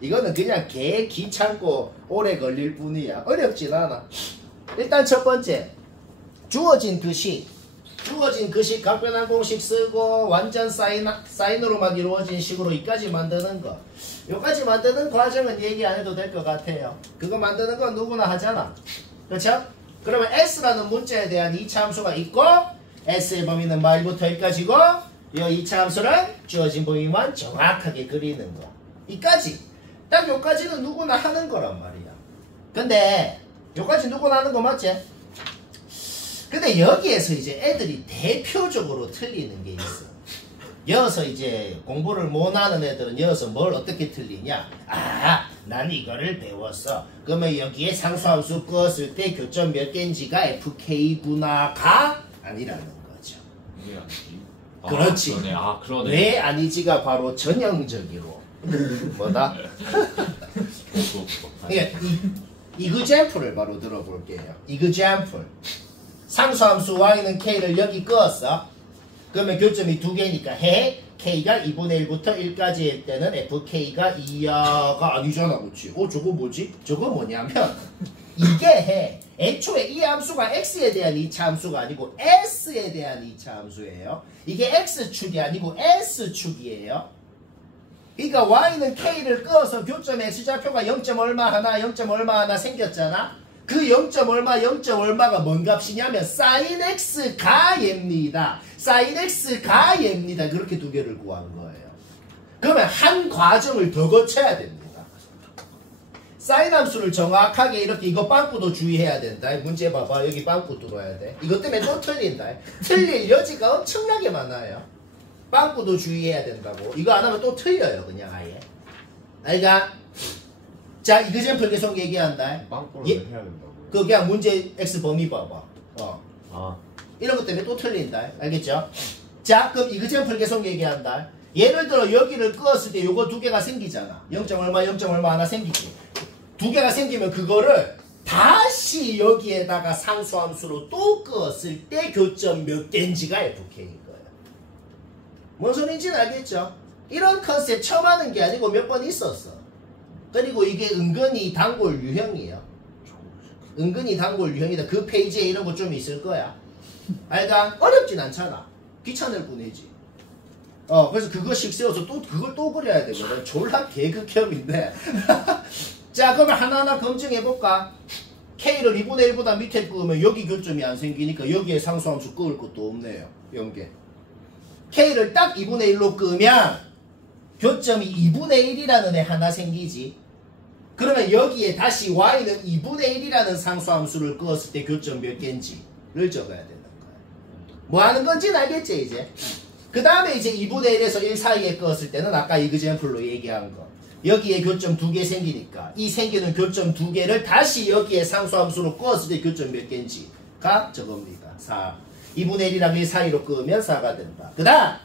이거는 그냥 개 귀찮고 오래 걸릴 뿐이야. 어렵진 않아. 일단 첫 번째, 주어진 그 식 각변환 공식 쓰고 완전 사인으로만 이루어진 식으로 이까지 만드는 거. 여기까지 만드는 과정은 얘기 안 해도 될 것 같아요. 그거 만드는 건 누구나 하잖아. 그렇죠? 그러면 S라는 문자에 대한 2차 함수가 있고 S의 범위는 말부터 여기까지고 이 2차 함수는 주어진 범위만 정확하게 그리는 거. 이까지. 딱 여기까지는 누구나 하는 거란 말이야. 근데 여기까지 누구나 하는 거 맞지? 근데 여기에서 이제 애들이 대표적으로 틀리는 게 있어. 여기서 이제 공부를 못하는 애들은 여기서 뭘 어떻게 틀리냐? 아, 난 이거를 배웠어. 그러면 여기에 상수함수 끄었을 때 교점 몇 개인지가 FK구나가 아니라는 거죠. 왜 아니지? 그렇지. 그러네. 왜 아니지가 바로 전형적으로 뭐다? 그러니까 이그잼플을 바로 들어볼게요. 이그잼플. 상수함수 y는 k를 여기 끄었어. 그러면 교점이 2개니까 해. k가 2분의 1부터 1까지 할 때는 fk가 2야가 아니잖아. 그치? 저거 뭐지? 저거 뭐냐면 이게 해. 애초에 이 함수가 x에 대한 2차 함수가 아니고 s에 대한 2차 함수예요. 이게 x축이 아니고 s축이에요. 그러니까 y는 k를 끄어서 교점의 x좌표가 0. 얼마 하나 0. 얼마 하나 생겼잖아. 그 0. 얼마 0. 얼마가 뭔 값이냐면 sin x 가예입니다. sin x 가예입니다. 그렇게 두 개를 구한 거예요. 그러면 한 과정을 더 거쳐야 됩니다. sin 함수를 정확하게 이렇게 이거 빵꾸도 주의해야 된다. 문제 봐봐. 여기 빵꾸 뚫어야 돼. 이것 때문에 또 틀린다. 틀릴 여지가 엄청나게 많아요. 빵꾸도 주의해야 된다고. 이거 안 하면 또 틀려요. 그냥 아예. 그러니까 자, 이그잼플 계속 얘기한다. 빵꾸를 왜 해야 된다고요? 그냥 문제 X 범위 봐봐. 아, 이런 것 때문에 또 틀린다. 알겠죠? 자, 그럼 이그잼플 계속 얘기한다. 예를 들어 여기를 끄었을 때 요거 2개가 생기잖아. 0. 얼마 0. 얼마 하나 생기지. 2개가 생기면 그거를 다시 여기에다가 상수함수로 또 끄었을 때 교점 몇 개인지가 FK인 거야. 뭔 소리인지는 알겠죠? 이런 컨셉 처음 하는 게 아니고 몇 번 있었어. 그리고 이게 은근히 단골 유형이에요. 은근히 단골 유형이다. 그 페이지에 이런 거 좀 있을 거야. 그러니까 어렵진 않잖아. 귀찮을 뿐이지. 그래서 그거씩 세워서 또 그걸 또 그려야 되거든. 졸라 개극혐인데. 자, 그러면 하나하나 검증해볼까? K를 2분의 1보다 밑에 끄면 여기 교점이 안 생기니까 여기에 상수함수 끄을 것도 없네요. 0개. K를 딱 2분의 1로 끄면 교점이 2분의 1이라는 애 하나 생기지. 그러면 여기에 다시 y는 2분의 1이라는 상수함수를 끄었을 때 교점 몇 개인지를 적어야 되는 거야. 뭐 하는 건지는 알겠지 이제. 그 다음에 이제 2분의 1에서 1 사이에 끄었을 때는 아까 이그잼플로 얘기한 거. 여기에 교점 2개 생기니까 이 생기는 교점 2개를 다시 여기에 상수함수로 끄었을 때 교점 몇 개인지가 저겁니다. 4. 2분의 1이랑 1 사이로 끄면 4가 된다. 그 다음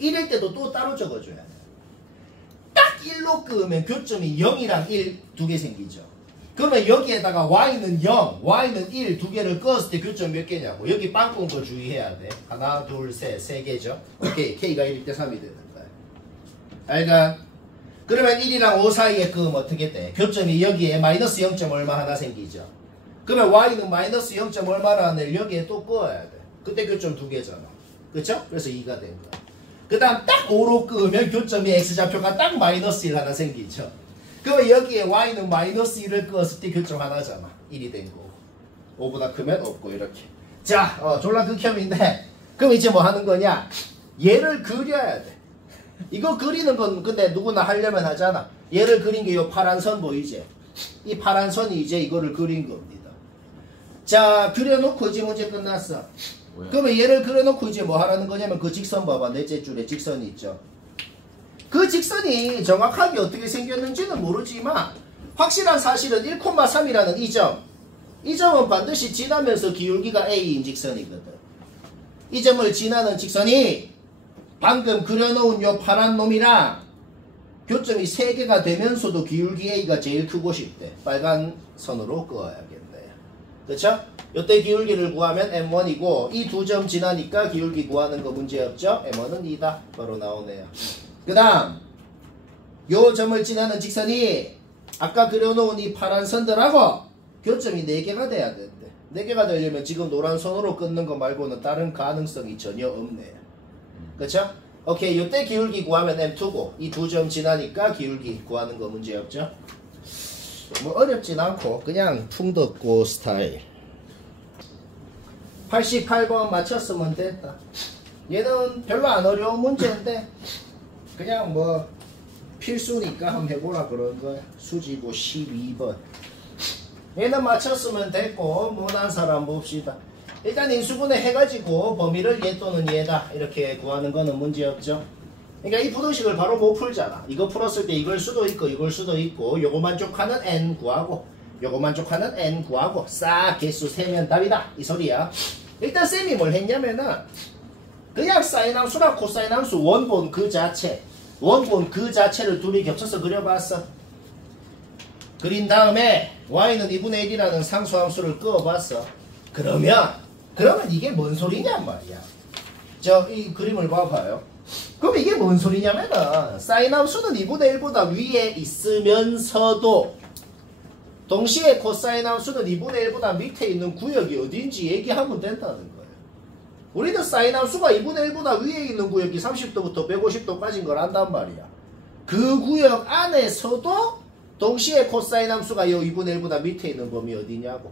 1일 때도 또 따로 적어줘야 돼. 딱 1로 끄면 교점이 0이랑 1 두 개 생기죠. 그러면 여기에다가 y는 0, y는 1 두 개를 끄었을 때 교점 몇 개냐고. 여기 빵꾸인 거 주의해야 돼. 하나, 둘, 셋, 세 개죠. 오케이. k가 1일 때 3이 되는 거야. 알가? 그러면 1이랑 5 사이에 끄면 어떻게 돼? 교점이 여기에 마이너스 0. 얼마 하나 생기죠. 그러면 y는 마이너스 0. 얼마라는 여기에 또 끄어야 돼. 그때 교점 두 개잖아. 그쵸? 그래서 2가 된 거야. 그 다음 딱 5로 끄면 교점이 x좌표가 딱 마이너스 1 하나 생기죠. 그러면 여기에 y는 마이너스 1을 끄었을 때 교점 하나잖아. 1이 된 거고. 5보다 크면 없고 이렇게. 자, 졸라 극혐인데 그럼 이제 뭐 하는 거냐? 얘를 그려야 돼. 이거 그리는 건 근데 누구나 하려면 하잖아. 얘를 그린 게 이 파란 선 보이지? 이 파란 선이 이제 이거를 그린 겁니다. 자, 그려놓고 이제 문제 끝났어. 뭐야? 그러면 얘를 그려놓고 이제 뭐 하라는 거냐면 그 직선 봐봐. 넷째 줄에 직선이 있죠. 그 직선이 정확하게 어떻게 생겼는지는 모르지만 확실한 사실은 1,3이라는 이 점. 이 점은 반드시 지나면서 기울기가 A인 직선이거든. 이 점을 지나는 직선이 방금 그려놓은 요 파란 놈이랑 교점이 3개가 되면서도 기울기 A가 제일 크고 싶대. 빨간 선으로 그어야겠네요. 그쵸? 요때 기울기를 구하면 M1이고 이 두 점 지나니까 기울기 구하는 거 문제없죠? M1은 2다. 바로 나오네요. 그 다음 요 점을 지나는 직선이 아까 그려놓은 이 파란 선들하고 교점이 4개가 돼야 된대. 4개가 되려면 지금 노란 선으로 끊는 거 말고는 다른 가능성이 전혀 없네요. 그쵸? 오케이. 요때 기울기 구하면 M2고 이 두 점 지나니까 기울기 구하는 거 문제없죠? 뭐 어렵진 않고 그냥 풍덕고 스타일. 88번 맞췄으면 됐다. 얘는 별로 안 어려운 문제인데 그냥 뭐 필수니까 한번 해보라 그런 거야. 수지고 12번. 얘는 맞췄으면 됐고 못한 사람 봅시다. 일단 인수분해 해가지고 범위를 얘 또는 얘다 이렇게 구하는 거는 문제없죠. 그러니까 이 부등식을 바로 못 풀잖아. 이거 풀었을 때 이걸 수도 있고 이걸 수도 있고 요거 만족하는 n 구하고 요거 만족하는 n 구하고 싹 개수 세면 답이다 이 소리야. 일단 쌤이 뭘 했냐면은 그냥 사인 함수랑 코사인 함수 원본 그 자체를 둘이 겹쳐서 그려봤어. 그린 다음에 y는 2분의 1이라는 상수함수를 그어봤어. 그러면 이게 뭔 소리냔 말이야. 이 그림을 봐봐요. 그럼 이게 뭔 소리냐면은 사인 함수는 2분의 1보다 위에 있으면서도 동시에 코사인 함수는 2분의 1보다 밑에 있는 구역이 어딘지 얘기하면 된다는 거예요. 우리는 사인 함수가 2분의 1보다 위에 있는 구역이 30도부터 150도까지인 걸 안단 말이야. 그 구역 안에서도 동시에 코사인 함수가 요 2분의 1보다 밑에 있는 범위 어디냐고.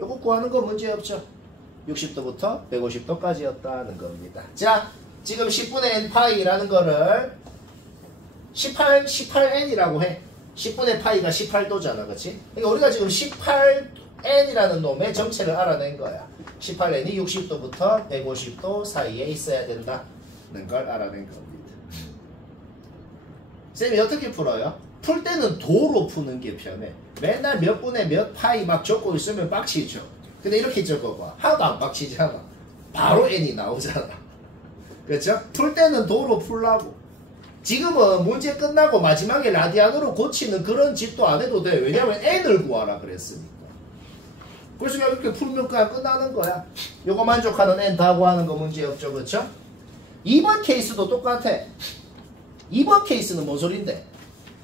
요거 구하는 거 문제없죠. 60도부터 150도까지였다는 겁니다. 자, 지금 10분의 n 파이라는 거를 18n이라고 해. 10분의 파이가 18도잖아, 그치? 그러니까 우리가 지금 18n이라는 놈의 정체를 알아낸 거야. 18n이 60도부터 150도 사이에 있어야 된다는 걸 알아낸 겁니다. 쌤이 어떻게 풀어요? 풀 때는 도로 푸는 게 편해. 맨날 몇 분의 몇 파이 막 적고 있으면 빡치죠. 근데 이렇게 적어봐. 하나도 안 빡치잖아. 바로 n이 나오잖아. 그렇죠? 풀 때는 도로 풀라고. 지금은 문제 끝나고 마지막에 라디안으로 고치는 그런 짓도 안 해도 돼. 왜냐면 n을 구하라 그랬으니까. 그래서 그냥 이렇게 풀면 그냥 끝나는 거야. 요거 만족하는 n 다 구하는 거 문제 없죠. 그렇죠? 2번 케이스도 똑같아. 2번 케이스는 뭔 소린데?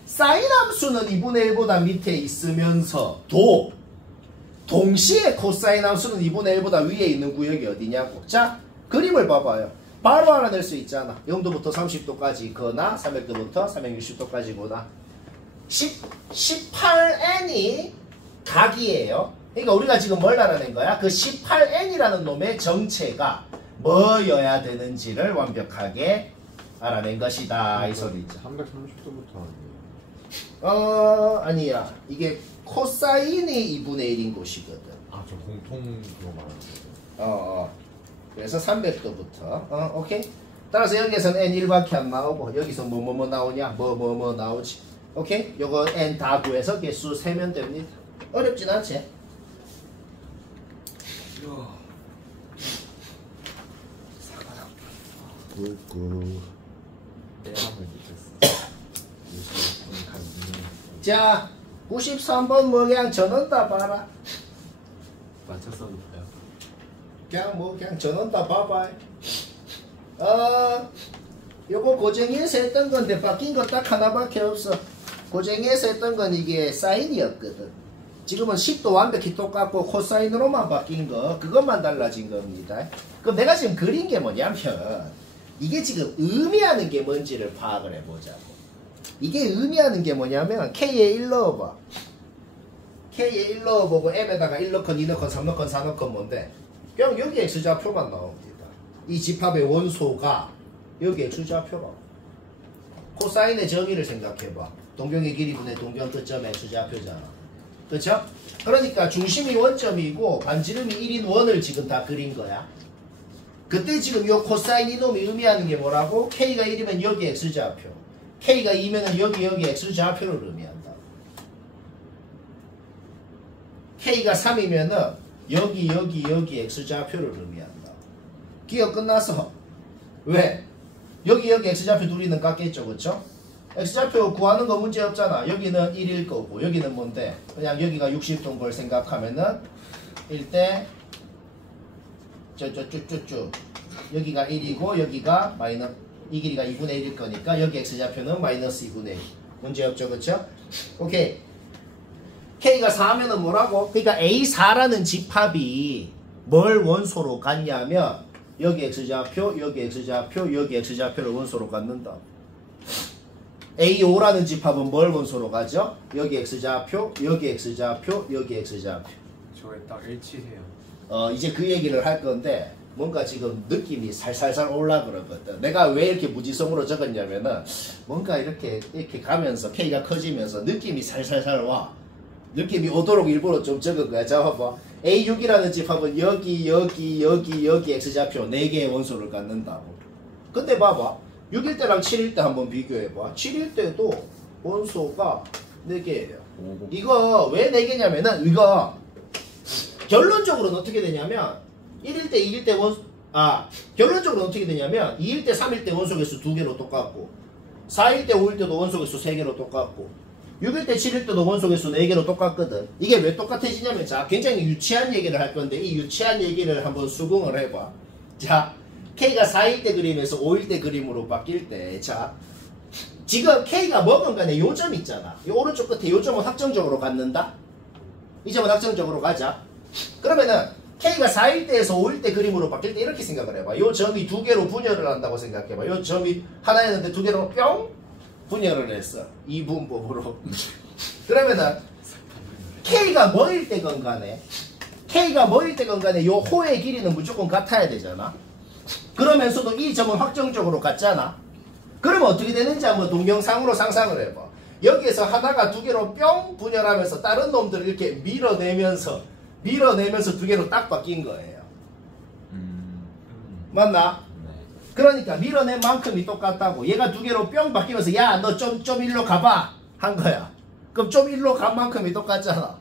사인 함수는 2분의 1보다 밑에 있으면서도 동시에 코사인 함수는 2분의 1보다 위에 있는 구역이 어디냐고. 자, 그림을 봐봐요. 바로 알아낼 수 있잖아. 0도부터 30도까지 거나 300도부터 360도까지구나. 18n이 각이에요. 그러니까 우리가 지금 뭘 알아낸 거야? 그 18n이라는 놈의 정체가 뭐여야 되는지를 완벽하게 알아낸 것이다. 이 소리죠. 330도부터 아니야. 이게 코사인이 2분의 1인 곳이거든. 저 공통 그거 말하는 거죠. 그래서 300도부터. 오케이? 따라서 여기에서는 n1밖에 안 나오고 여기서 뭐 나오냐? 뭐 나오지. 오케이? 요거 n 다 구해서 개수 세면 됩니다. 어렵진 않지? 꿀꿀. 때하면 좋겠어. 자 93번 뭐 그냥 전원 다 봐라. 맞췄어도 봐요. 그냥 뭐 그냥 전원 다 봐봐. 요거 고쟁이에서 했던 건데 바뀐 거 딱 하나밖에 없어. 고쟁이에서 했던 건 이게 사인이었거든. 지금은 10도 완벽히 똑같고 코사인으로만 바뀐 거, 그것만 달라진 겁니다. 그럼 내가 지금 그린 게 뭐냐면 이게 지금 의미하는 게 뭔지를 파악을 해보자고. 이게 의미하는 게 뭐냐면 K에 1 넣어봐. K에 1 넣어보고 M에다가 1 넣건 2 넣건 3 넣건 4 넣건 뭔데? 그냥 여기 X좌표만 나옵니다. 이 집합의 원소가 여기 X좌표라고. 코사인의 정의를 생각해봐. 동경의 길이분의 동경 끝점의 X좌표잖아. 그쵸? 그러니까 중심이 원점이고 반지름이 1인 원을 지금 다 그린 거야. 그때 지금 요 코사인 이놈이 의미하는 게 뭐라고? K가 1이면 여기 X좌표, K가 2면은 여기 X좌표를 의미한다. K가 3이면은 여기 X좌표를 의미한다. 기억 끝났어. 왜? 여기 X좌표 둘이는 같겠죠, 그쵸? X좌표 구하는 거 문제 없잖아. 여기는 1일 거고 여기는 뭔데? 그냥 여기가 60도인 걸 생각하면은 1대 쭈쭈쭈쭈 여기가 1이고 여기가 마이너스, 이 길이가 2분의 1일 거니까 여기 X좌표는 마이너스 2분의 1. 문제 없죠, 그쵸? 오케이. K가 4면은 뭐라고? 그러니까 A4라는 집합이 뭘 원소로 갖냐면 여기 X좌표, 여기 X좌표, 여기 X좌표를 원소로 갖는다. A5라는 집합은 뭘 원소로 가죠? 여기 X좌표, 여기 X좌표, 여기 X좌표. 저에 딱 일치해요. 이제 그 얘기를 할 건데 뭔가 지금 느낌이 살살살 올라 그러거든. 내가 왜 이렇게 무지성으로 적었냐면은 뭔가 이렇게 가면서 K가 커지면서 느낌이 살살살 와. 느낌이 오도록 일부러 좀 적은 거야. 자, 봐봐. A6이라는 집합은 여기 X좌표 4개의 원소를 갖는다고. 근데 봐봐. 6일 때랑 7일 때 한번 비교해봐. 7일 때도 원소가 4개예요. 이거 왜 4개냐면은 이거 결론적으로는 어떻게 되냐면 1일 때 2일 때 결론적으로는 어떻게 되냐면 2일 때 3일 때 원소 개수 2개로 똑같고 4일 때 5일 때도 원소 개수 3개로 똑같고 6일 때 7일 때도 원소 개수 4개로 똑같거든. 이게 왜 똑같아지냐면 자, 굉장히 유치한 얘기를 할 건데 이 유치한 얘기를 한번 수긍을 해봐. 자, K가 4일 때 그림에서 5일 때 그림으로 바뀔 때, 자, 지금 K가 뭐건 간에 요 점 있잖아. 이 오른쪽 끝에 요 점은 확정적으로 갖는다? 이 점은 확정적으로 가자. 그러면은 K가 4일 때에서 5일 때 그림으로 바뀔 때 이렇게 생각을 해봐. 요 점이 2개로 분열을 한다고 생각해봐. 요 점이 하나였는데 2개로 뿅! 분열을 했어. 이분법으로. 그러면은 K가 뭐일 때건 간에 요 호의 길이는 무조건 같아야 되잖아. 그러면서도 이 점은 확정적으로 같잖아. 그러면 어떻게 되는지 한번 동영상으로 상상을 해봐. 여기에서 하나가 2개로 뿅 분열하면서 다른 놈들을 이렇게 밀어내면서 2개로 딱 바뀐 거예요. 맞나? 네. 그러니까 밀어낸 만큼이 똑같다고. 얘가 2개로 뿅 바뀌면서 야 너 좀 일로 가봐 한 거야. 그럼 좀 일로 간 만큼이 똑같잖아.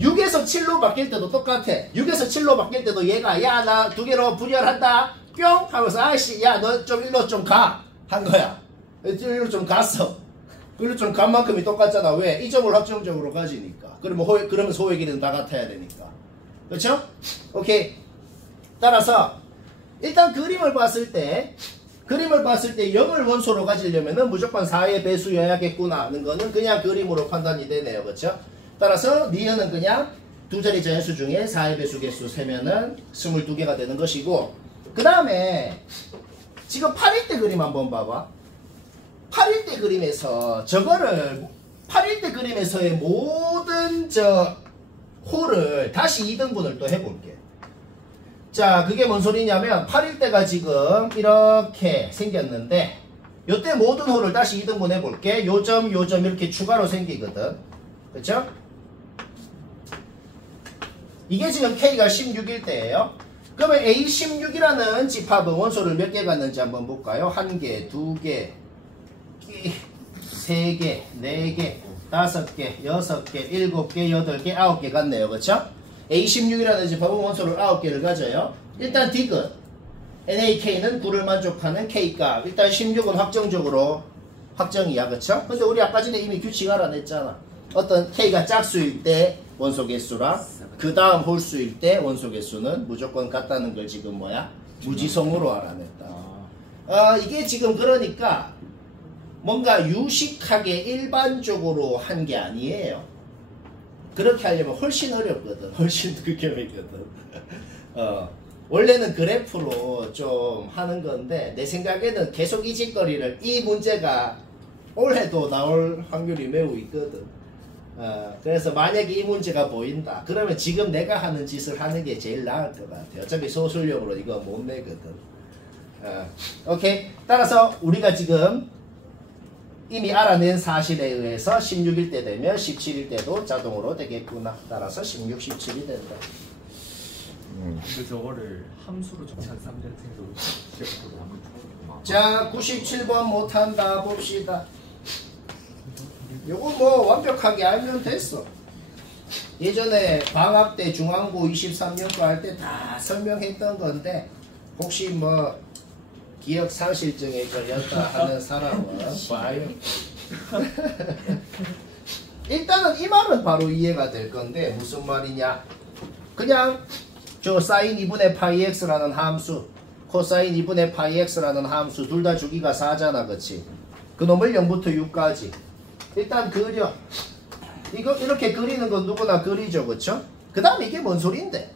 6에서 7로 바뀔 때도 똑같아. 6에서 7로 바뀔 때도 얘가 야 나 2개로 분열한다 뿅 하면서 아이씨 야 너 좀 일로 좀 가 한 거야. 일로 좀 갔어. 일로 좀 간 만큼이 똑같잖아. 왜? 이 점을 확정적으로 가지니까. 그러면 소의 길이는 다 같아야 되니까. 그렇죠? 오케이. 따라서 일단 그림을 봤을 때 0을 원소로 가지려면은 무조건 4의 배수여야겠구나 하는 거는 그냥 그림으로 판단이 되네요. 그렇죠? 따라서 니은은 그냥 두 자리 자연수 중에 4의 배수 개수 세면은 22개가 되는 것이고, 그 다음에 지금 8일 때 그림 한번 봐봐. 8일 때 그림에서 저거를 8일 때 그림에서의 모든 호를 다시 2등분을 또 해볼게. 자, 그게 뭔 소리냐면 8일 때가 지금 이렇게 생겼는데 요때 모든 호를 다시 2등분 해볼게. 요점 이렇게 추가로 생기거든. 그쵸? 이게 지금 K가 16일 때예요. 그러면 A16이라는 집합은 원소를 몇 개 갖는지 한번 볼까요? 1개, 2개, 3개, 4개, 5개, 6개, 7개, 8개, 9개 갖네요. 그쵸? A16이라는 집합은 원소를 9개를 가져요. 일단 디귿 NAK는 9를 만족하는 K값. 일단 16은 확정이야, 그쵸? 근데 우리 아까 전에 이미 규칙 알아냈잖아. 어떤 K가 짝수일 때 원소 개수랑 그 다음 홀수일 때 원소 개수는 무조건 같다는 걸 지금 뭐야? 무지성으로 알아냈다. 이게 지금 그러니까 뭔가 유식하게 일반적으로 한 게 아니에요. 그렇게 하려면 훨씬 어렵거든. 훨씬 극혐이거든. 원래는 그래프로 좀 하는 건데 내 생각에는 계속 이 짓거리를 이 문제가 올해도 나올 확률이 매우 있거든. 그래서 만약에 이 문제가 보인다 그러면 지금 내가 하는 짓을 하는 게 제일 나을 것 같아. 어차피 소술력으로 이거 못 내거든. 오케이. 따라서 우리가 지금 이미 알아낸 사실에 의해서 16일 때 되면 17일 때도 자동으로 되겠구나. 따라서 16, 17이 된다. 근데 저거를 함수로 정찬 3대생도 시작으로 한번 쳐보고. 자, 97번 못한다 봅시다. 요거 뭐 완벽하게 알면 됐어. 예전에 방학 때 중앙고 23년도 할 때 다 설명했던 건데 혹시 뭐 기억 상실증에 걸렸다 하는 사람은 봐요. 일단은 이 말은 바로 이해가 될 건데 무슨 말이냐. 그냥 저 사인 2분의 파이 x라는 함수 코사인 2분의 파이 x라는 함수 둘 다 주기가 4잖아, 그치? 그 놈을 0부터 6까지 일단 그려. 이거 이렇게 그리는 건 누구나 그리죠, 그쵸? 그 다음에 이게 뭔 소리인데?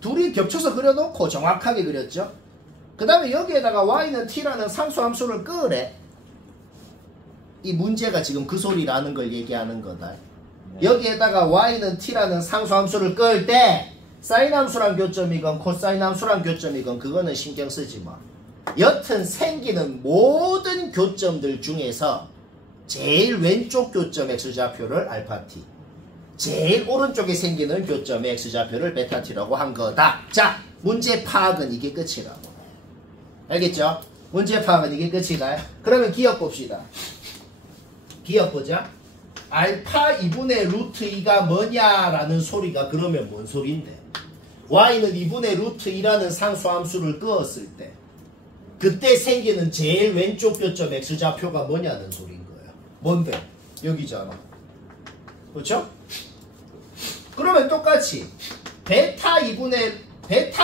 둘이 겹쳐서 그려놓고 정확하게 그렸죠? 그 다음에 여기에다가 y는 t라는 상수함수를 끄래. 이 문제가 지금 그 소리라는 걸 얘기하는 거다. 여기에다가 y는 t라는 상수함수를 끌 때 사인 함수랑 교점이건 코사인 함수랑 교점이건 그거는 신경 쓰지 마. 여튼 생기는 모든 교점들 중에서 제일 왼쪽 교점 x좌표를 알파 t, 제일 오른쪽에 생기는 교점의 x좌표를 베타 t라고 한 거다. 자, 문제 파악은 이게 끝이라고. 알겠죠? 문제 파악은 이게 끝이다. 그러면 기억 봅시다. 기억 보자. 알파 2분의 루트 2가 뭐냐라는 소리가 그러면 뭔 소리인데? y는 2분의 루트 2라는 상수함수를 끄었을 때 그때 생기는 제일 왼쪽 교점 x좌표가 뭐냐는 소리인 거야. 뭔데? 여기잖아. 그렇죠? 그러면 똑같이 베타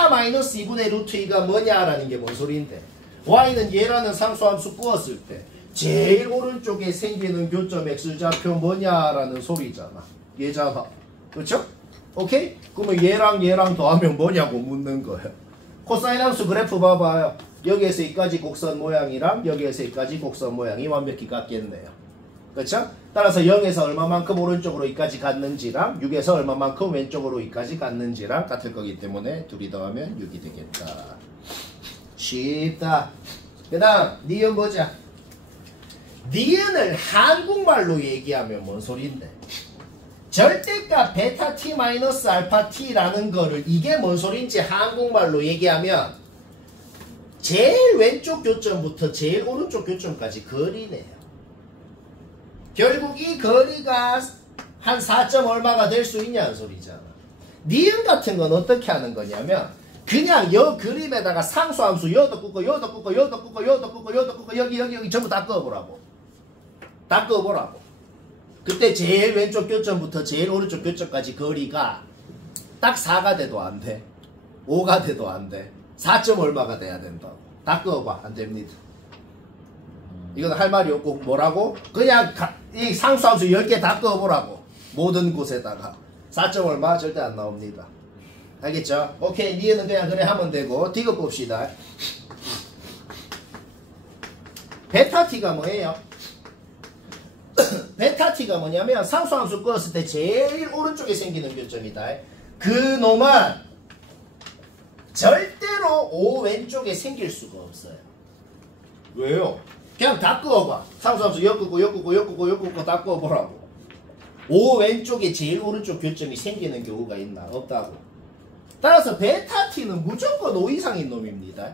마이너스 2분의 루트 2가 뭐냐라는 게 뭔 소리인데 y는 얘라는 상수함수 끄었을 때 제일 오른쪽에 생기는 교점 x좌표 뭐냐라는 소리잖아. 얘잖아. 그렇죠? 오케이? 그러면 얘랑 더하면 뭐냐고 묻는 거예요. 코사인 함수 그래프 봐봐요. 여기에서 여기까지 곡선 모양이랑 여기에서 여기까지 곡선 모양이 완벽히 같겠네요. 그렇죠? 따라서 0에서 얼마만큼 오른쪽으로 여기까지 갔는지랑 6에서 얼마만큼 왼쪽으로 여기까지 갔는지랑 같을 거기 때문에 둘이 더하면 6이 되겠다. 쉽다. 그 다음 니은 보자. 니은을 한국말로 얘기하면 뭔 소리인데? 절대값 베타 t 마이너스 알파 t라는 거를 이게 뭔 소리인지 한국말로 얘기하면 제일 왼쪽 교점부터 제일 오른쪽 교점까지 거리네요. 결국 이 거리가 한 4점 얼마가 될 수 있냐는 소리잖아. 니은 같은 건 어떻게 하는 거냐면 그냥 여 그림에다가 상수함수 여도 끄고 여도 끄고 여도 끄고 여도 끄고 여도 끄고 여기 전부 다 끄어보라고. 다 끄어보라고. 그때 제일 왼쪽 교점부터 제일 오른쪽 교점까지 거리가 딱 4가 돼도 안 돼. 5가 돼도 안 돼. 4점 얼마가 돼야 된다고. 다 끄어봐. 안 됩니다. 이건 할 말이 없고 뭐라고? 그냥 이 상수함수 10개 다 끄어보라고. 모든 곳에다가. 4점 얼마? 절대 안 나옵니다. 알겠죠? 오케이. 니은은 그냥 그래 하면 되고 디귿 봅시다. 베타 t가 뭐예요? 베타 t가 뭐냐면 상수함수 끄었을 때 제일 오른쪽에 생기는 교점이다. 그 놈은 절대로 O 왼쪽에 생길 수가 없어요. 왜요? 그냥 다 끄어봐. 상수함수 엮고 다 끄어보라고. O 왼쪽에 제일 오른쪽 교점이 생기는 경우가 있나? 없다고. 따라서 베타 t는 무조건 O 이상인 놈입니다.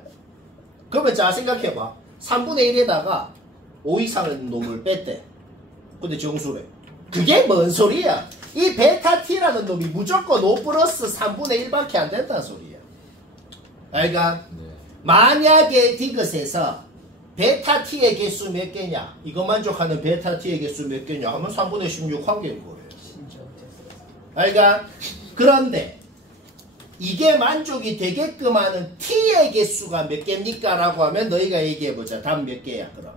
그러면 자 생각해봐. 3분의 1에다가 O 이상인 놈을 뺐대. 근데 정수래. 그게 뭔 소리야? 이 베타 t라는 놈이 무조건 5 플러스 3분의 1밖에 안 된다는 소리야. 알까? 네. 만약에 디귿에서 베타 t의 개수 몇 개냐? 이거 만족하는 베타 t의 개수 몇 개냐? 하면 3분의 16 한 개인 거예요. 알까? 그런데 이게 만족이 되게끔 하는 t의 개수가 몇 개입니까? 라고 하면 너희가 얘기해보자. 답 몇 개야 그럼?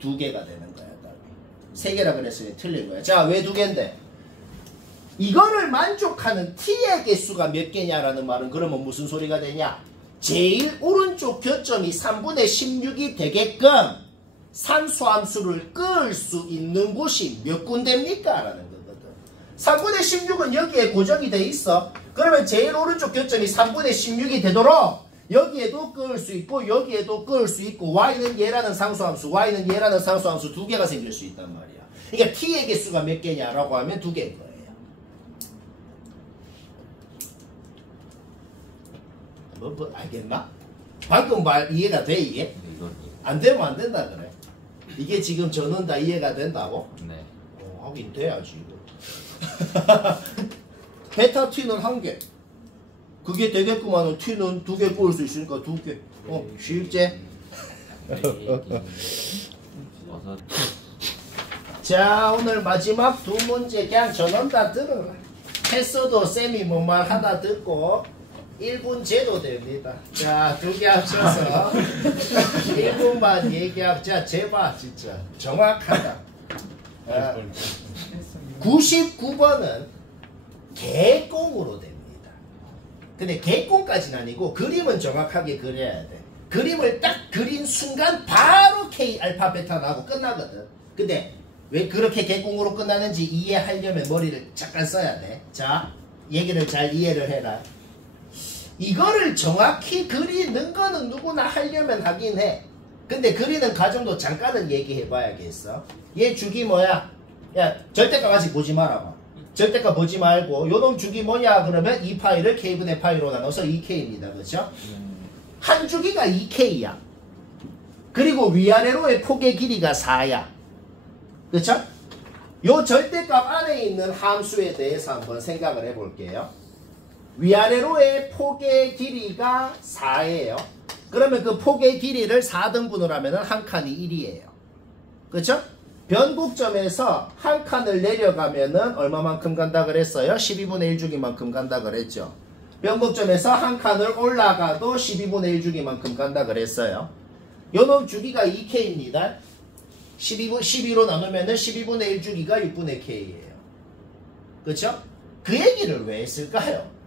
2개가 되는 거야. 답이. 3개라 그랬으니 틀린 거야. 자, 왜 2개인데? 이거를 만족하는 t의 개수가 몇 개냐라는 말은 그러면 무슨 소리가 되냐? 제일 오른쪽 교점이 3분의 16이 되게끔 산수함수를 끌 수 있는 곳이 몇 군데입니까? 라는 거거든. 3분의 16은 여기에 고정이 돼 있어. 그러면 제일 오른쪽 교점이 3분의 16이 되도록 여기에도 끌 수 있고 여기에도 끌 수 있고 y는 얘라는 상수함수, y는 얘라는 상수함수 2개가 생길 수 있단 말이야. 그러니까 t의 개수가 몇 개냐라고 하면 2개인 거예요. 뭐 알겠나? 방금 말 이해가 돼 이게? 이건 안 되면 안 된다 그래. 이게 지금 저는 다 이해가 된다고? 네. 하긴 돼야지 이거. 베타 t는 1개. 그게 되게끔 하는 t는 2개 꼬을 수 있으니까 2개. 쉽지? 어서 자, 오늘 마지막 2문제 그냥 전원 다 들어라. 했어도 쌤이 뭔 말 하다 듣고 1분 제도 됩니다. 자, 2개 합쳐서 1분만 얘기합자. 제발 진짜 정확하다. 99번은 개공으로 됩니다. 근데 개공까지는 아니고 그림은 정확하게 그려야 돼. 그림을 딱 그린 순간 바로 K 알파 베타 나고 끝나거든. 근데 왜 그렇게 개공으로 끝나는지 이해하려면 머리를 잠깐 써야 돼. 자, 얘기를 잘 이해를 해라. 이거를 정확히 그리는 거는 누구나 하려면 하긴 해. 근데 그리는 과정도 잠깐은 얘기해 봐야겠어. 얘 주기 뭐야? 야, 절대값 아직 보지 말아봐. 절대값 보지 말고 요놈 주기 뭐냐 그러면 2파이를 k분의 파이로 나눠서 2k입니다. 그렇죠? 한 주기가 2k야. 그리고 위아래로의 폭의 길이가 4야. 그렇죠? 요 절대값 안에 있는 함수에 대해서 한번 생각을 해볼게요. 위아래로의 폭의 길이가 4예요. 그러면 그 폭의 길이를 4등분을 하면 한 칸이 1이에요. 그렇죠? 변곡점에서 한 칸을 내려가면은 얼마만큼 간다 그랬어요? 12분의 1주기만큼 간다 그랬죠. 변곡점에서 한 칸을 올라가도 12분의 1주기만큼 간다 그랬어요. 요놈 주기가 2k입니다. 12로 나누면은 12분의 1주기가 6분의 k예요. 그렇죠? 그 얘기를 왜 했을까요?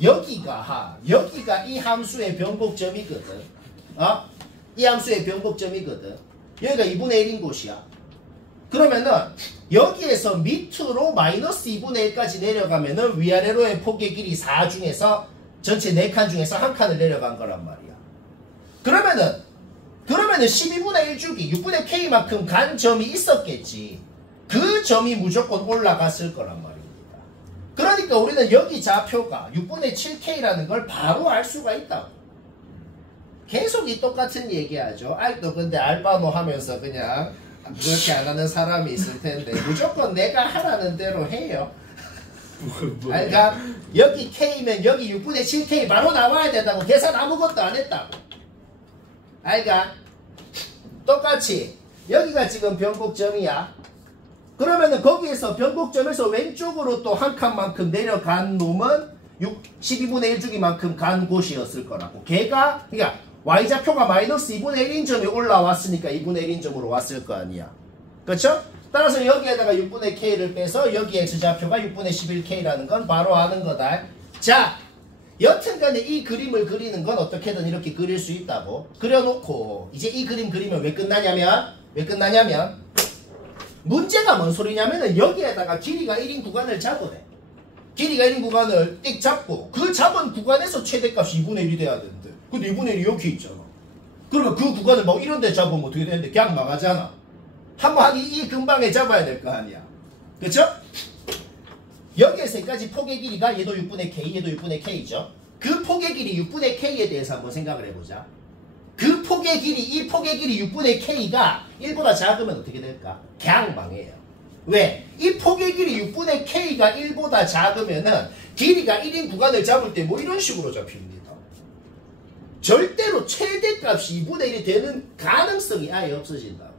여기가 이 함수의 변곡점이거든. 이 함수의 변곡점이거든. 여기가 2분의 1인 곳이야. 그러면은 여기에서 밑으로 마이너스 2분의 1까지 내려가면은 위아래로의 폭의 길이 4 중에서 전체 4칸 중에서 한 칸을 내려간 거란 말이야. 그러면은 12분의 1주기 6분의 k만큼 간 점이 있었겠지. 그 점이 무조건 올라갔을 거란 말이야. 그러니까 우리는 여기 좌표가 6분의 7k라는 걸 바로 알 수가 있다고. 계속 이 똑같은 얘기하죠. 아직도 근데 알바노 하면서 그냥 그렇게 안 하는 사람이 있을 텐데 무조건 내가 하라는 대로 해요. 그러니까 여기 K면 여기 6분의 7K 바로 나와야 된다고. 계산 아무것도 안 했다고. 그러니까 똑같이 여기가 지금 변곡점이야. 그러면은 거기에서 변곡점에서 왼쪽으로 또 한 칸만큼 내려간 놈은 12분의 1주기만큼 간 곳이었을 거라고. 걔가 그러니까 y좌표가 마이너스 2분의 1인 점이 올라왔으니까 2분의 1인 점으로 왔을 거 아니야. 그렇죠? 따라서 여기에다가 6분의 k를 빼서 여기 x좌표가 6분의 11k라는 건 바로 아는 거다. 자, 여튼간에 이 그림을 그리는 건 어떻게든 이렇게 그릴 수 있다고. 그려놓고 이제 이 그림 그리면 왜 끝나냐면 문제가 뭔 소리냐면은 여기에다가 길이가 1인 구간을 잡으래. 길이가 1인 구간을 띡 잡고 그 잡은 구간에서 최대값이 2분의 1이 돼야 되는데 근데 2분의 1이 여기 있잖아. 그러면 그 구간을 막 이런 데 잡으면 어떻게 되는데 그냥 나가잖아. 한번 이 근방에 잡아야 될 거 아니야. 그쵸? 여기에서 여기까지 폭의 길이가 얘도 6분의 k, 얘도 6분의 k죠. 그 폭의 길이 6분의 k에 대해서 한번 생각을 해보자. 그 폭의 길이, 이 폭의 길이 6분의 k가 1보다 작으면 어떻게 될까? 그냥 망해요. 왜? 이 폭의 길이 6분의 k가 1보다 작으면은 길이가 1인 구간을 잡을 때 뭐 이런 식으로 잡힙니다. 절대로 최대값이 2분의 1이 되는 가능성이 아예 없어진다고.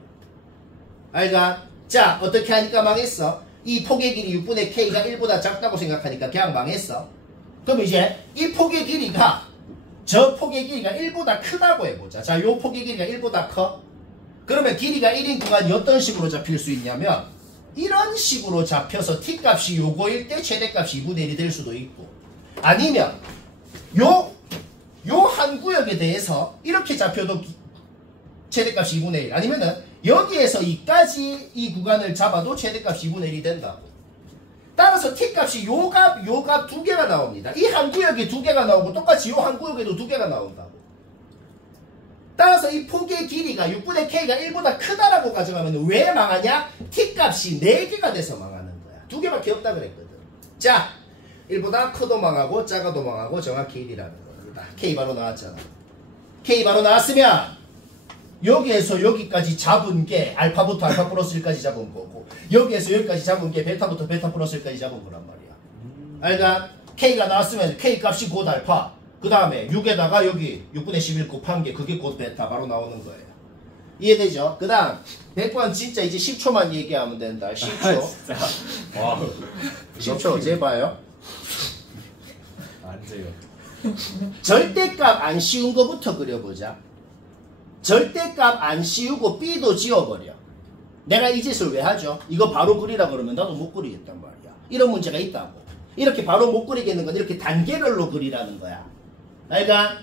알가? 자, 어떻게 하니까 망했어? 이 폭의 길이 6분의 K가 1보다 작다고 생각하니까 그냥 망했어. 그럼 이제 이 폭의 길이가 저 폭의 길이가 1보다 크다고 해보자. 자, 요 폭의 길이가 1보다 커? 그러면 길이가 1인 구간이 어떤 식으로 잡힐 수 있냐면 이런 식으로 잡혀서 t값이 요거일 때 최대값이 2분의 1이 될 수도 있고, 아니면 요 한 구역에 대해서 이렇게 잡혀도 최대값이 2분의 1, 아니면은 여기에서 이까지 이 구간을 잡아도 최대값이 2분의 1이 된다고. 따라서 t값이 요 값 두 개가 나옵니다. 이 한 구역에 두 개가 나오고 똑같이 요 한 구역에도 두 개가 나온다고. 따라서 이 폭의 길이가 6분의 K가 1보다 크다라고 가정하면 왜 망하냐? t값이 4개가 돼서 망하는 거야. 두 개밖에 없다 그랬거든. 자, 1보다 크도 망하고 작아도 망하고 정확히 1이라는 거다. K 바로 나왔잖아. K 바로 나왔으면 여기에서 여기까지 잡은 게 알파부터 알파 플러스 1까지 잡은 거고, 여기에서 여기까지 잡은 게 베타부터 베타 플러스 1까지 잡은 거란 말이야. 알가? K가 나왔으면 K 값이 곧 알파, 그 다음에 6에다가 여기 6분의 11 곱한 게 그게 곧 베타 바로 나오는 거예요. 이해되죠? 그 다음 100번 진짜 이제 10초만 얘기하면 된다. 10초. 진짜. 와. 10초 제발요. 안 돼요. 절대값 안 씌운 거부터 그려보자. 절대값 안 씌우고 B도 지워버려. 내가 이 짓을 왜 하죠? 이거 바로 그리라 그러면 나도 못 그리겠단 말이야. 이런 문제가 있다고. 이렇게 바로 못 그리겠는 건 이렇게 단계별로 그리라는 거야. 그러니까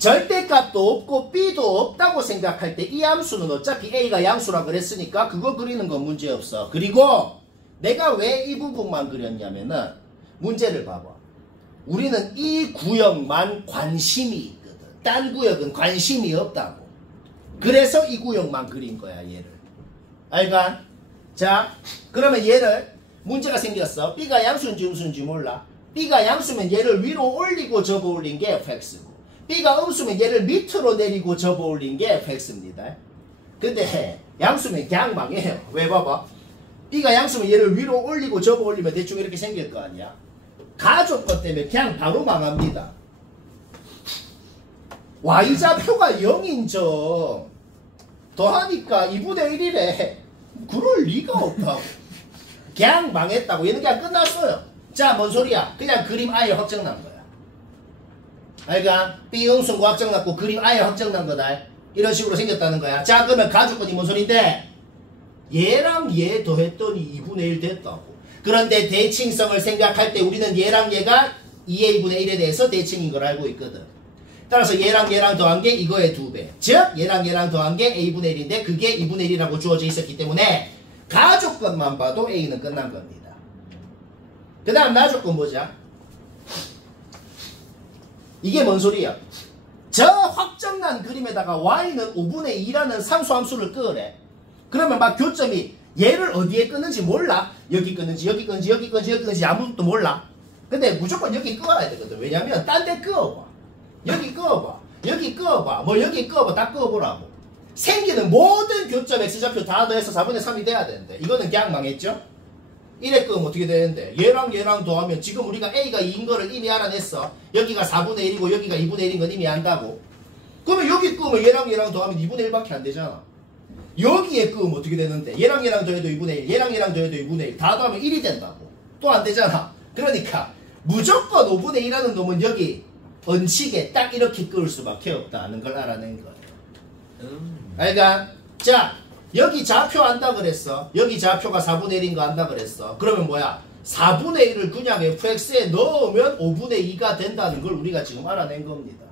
절대값도 없고 B도 없다고 생각할 때 이 함수는 어차피 A가 양수라 그랬으니까 그거 그리는 건 문제없어. 그리고 내가 왜 이 부분만 그렸냐면은 문제를 봐봐. 우리는 이 구역만 관심이 있거든. 딴 구역은 관심이 없다고. 그래서 이 구역만 그린 거야, 얘를. 알가? 자, 그러면 얘를 문제가 생겼어. B가 양수인지 음수인지 몰라. B가 양수면 얘를 위로 올리고 접어 올린 게 fx고, B가 음수면 얘를 밑으로 내리고 접어 올린 게 fx입니다. 근데 양수면 그냥 망해요. 왜 봐봐. B가 양수면 얘를 위로 올리고 접어 올리면 대충 이렇게 생길 거 아니야. 가족것 때문에 그냥 바로 망합니다. Y좌표가 0인정 더하니까 2분의 1이래. 그럴 리가 없다고. 그냥 망했다고. 얘는 그냥 끝났어요. 자, 뭔 소리야? 그냥 그림 아예 확정난 거야. 그러니까 B 음수고 확정났고 그림 아예 확정난 거다. 이런 식으로 생겼다는 거야. 자, 그러면 가족권이 뭔 소린데? 얘랑 얘 더했더니 2분의 1 됐다고. 그런데 대칭성을 생각할 때 우리는 얘랑 얘가 2의 2분의 1에 대해서 대칭인 걸 알고 있거든. 따라서 얘랑 얘랑 더한 게 이거의 2배. 즉 얘랑 얘랑 더한 게 A분의 1인데 그게 2분의 1이라고 주어져 있었기 때문에 가족권만 봐도 A는 끝난 겁니다. 그 다음 나조건 보자. 이게 뭔 소리야? 저 확정난 그림에다가 Y는 5분의 2라는 상수함수를 끄래. 그러면 막 교점이 얘를 어디에 끊는지 몰라. 여기 끊는지 여기 끊는지 여기 끊는지 여기 끊는지 아무것도 몰라. 근데 무조건 여기 끄어야 되거든. 왜냐면 딴 데 끄어봐. 여기 끄어봐. 여기 끄어봐. 뭐 여기 끄어봐. 다 끄어보라고. 생기는 모든 교점 X좌표 다 더해서 4분의 3이 돼야 되는데 이거는 그냥 망했죠? 1에 끄면 어떻게 되는데? 얘랑 얘랑 더하면 지금 우리가 A가 2인 거를 이미 알아냈어. 여기가 4분의 1이고 여기가 2분의 1인 건 이미 안다고. 그러면 여기 끄면 얘랑 얘랑 더하면 2분의 1밖에 안 되잖아. 여기에 끄면 어떻게 되는데? 얘랑 얘랑 더해도 2분의 1, 얘랑 얘랑 더해도 2분의 1 다 더하면 1이 된다고. 또 안 되잖아. 그러니까 무조건 5분의 1이라는 놈은 여기 언식에 딱 이렇게 끄을 수밖에 없다는 걸 알아낸 거예요. 그러니까 자, 여기 좌표 안다 그랬어. 여기 좌표가 4분의 1인 거 안다 그랬어. 그러면 뭐야? 4분의 1을 그냥 fx에 넣으면 5분의 2가 된다는 걸 우리가 지금 알아낸 겁니다.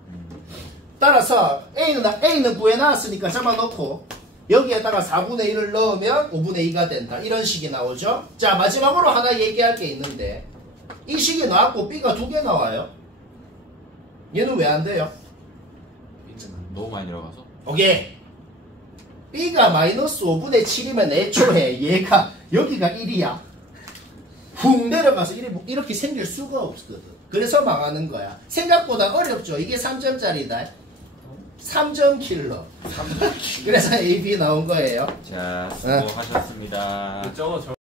따라서 A는 구해놨으니까 잡아놓고 여기에다가 4분의 1을 넣으면 5분의 2가 된다. 이런 식이 나오죠. 자, 마지막으로 하나 얘기할 게 있는데 이 식이 나왔고 B가 2개 나와요. 얘는 왜 안 돼요? 너무 많이 들어가서. 오케이. B가 마이너스 5분의 7이면 애초에 얘가 여기가 1이야. 훅 내려가서 이렇게 생길 수가 없거든. 그래서 망하는 거야. 생각보다 어렵죠. 이게 3점짜리다. 3점 킬러. 그래서 A, B 나온 거예요. 자, 수고하셨습니다. 저거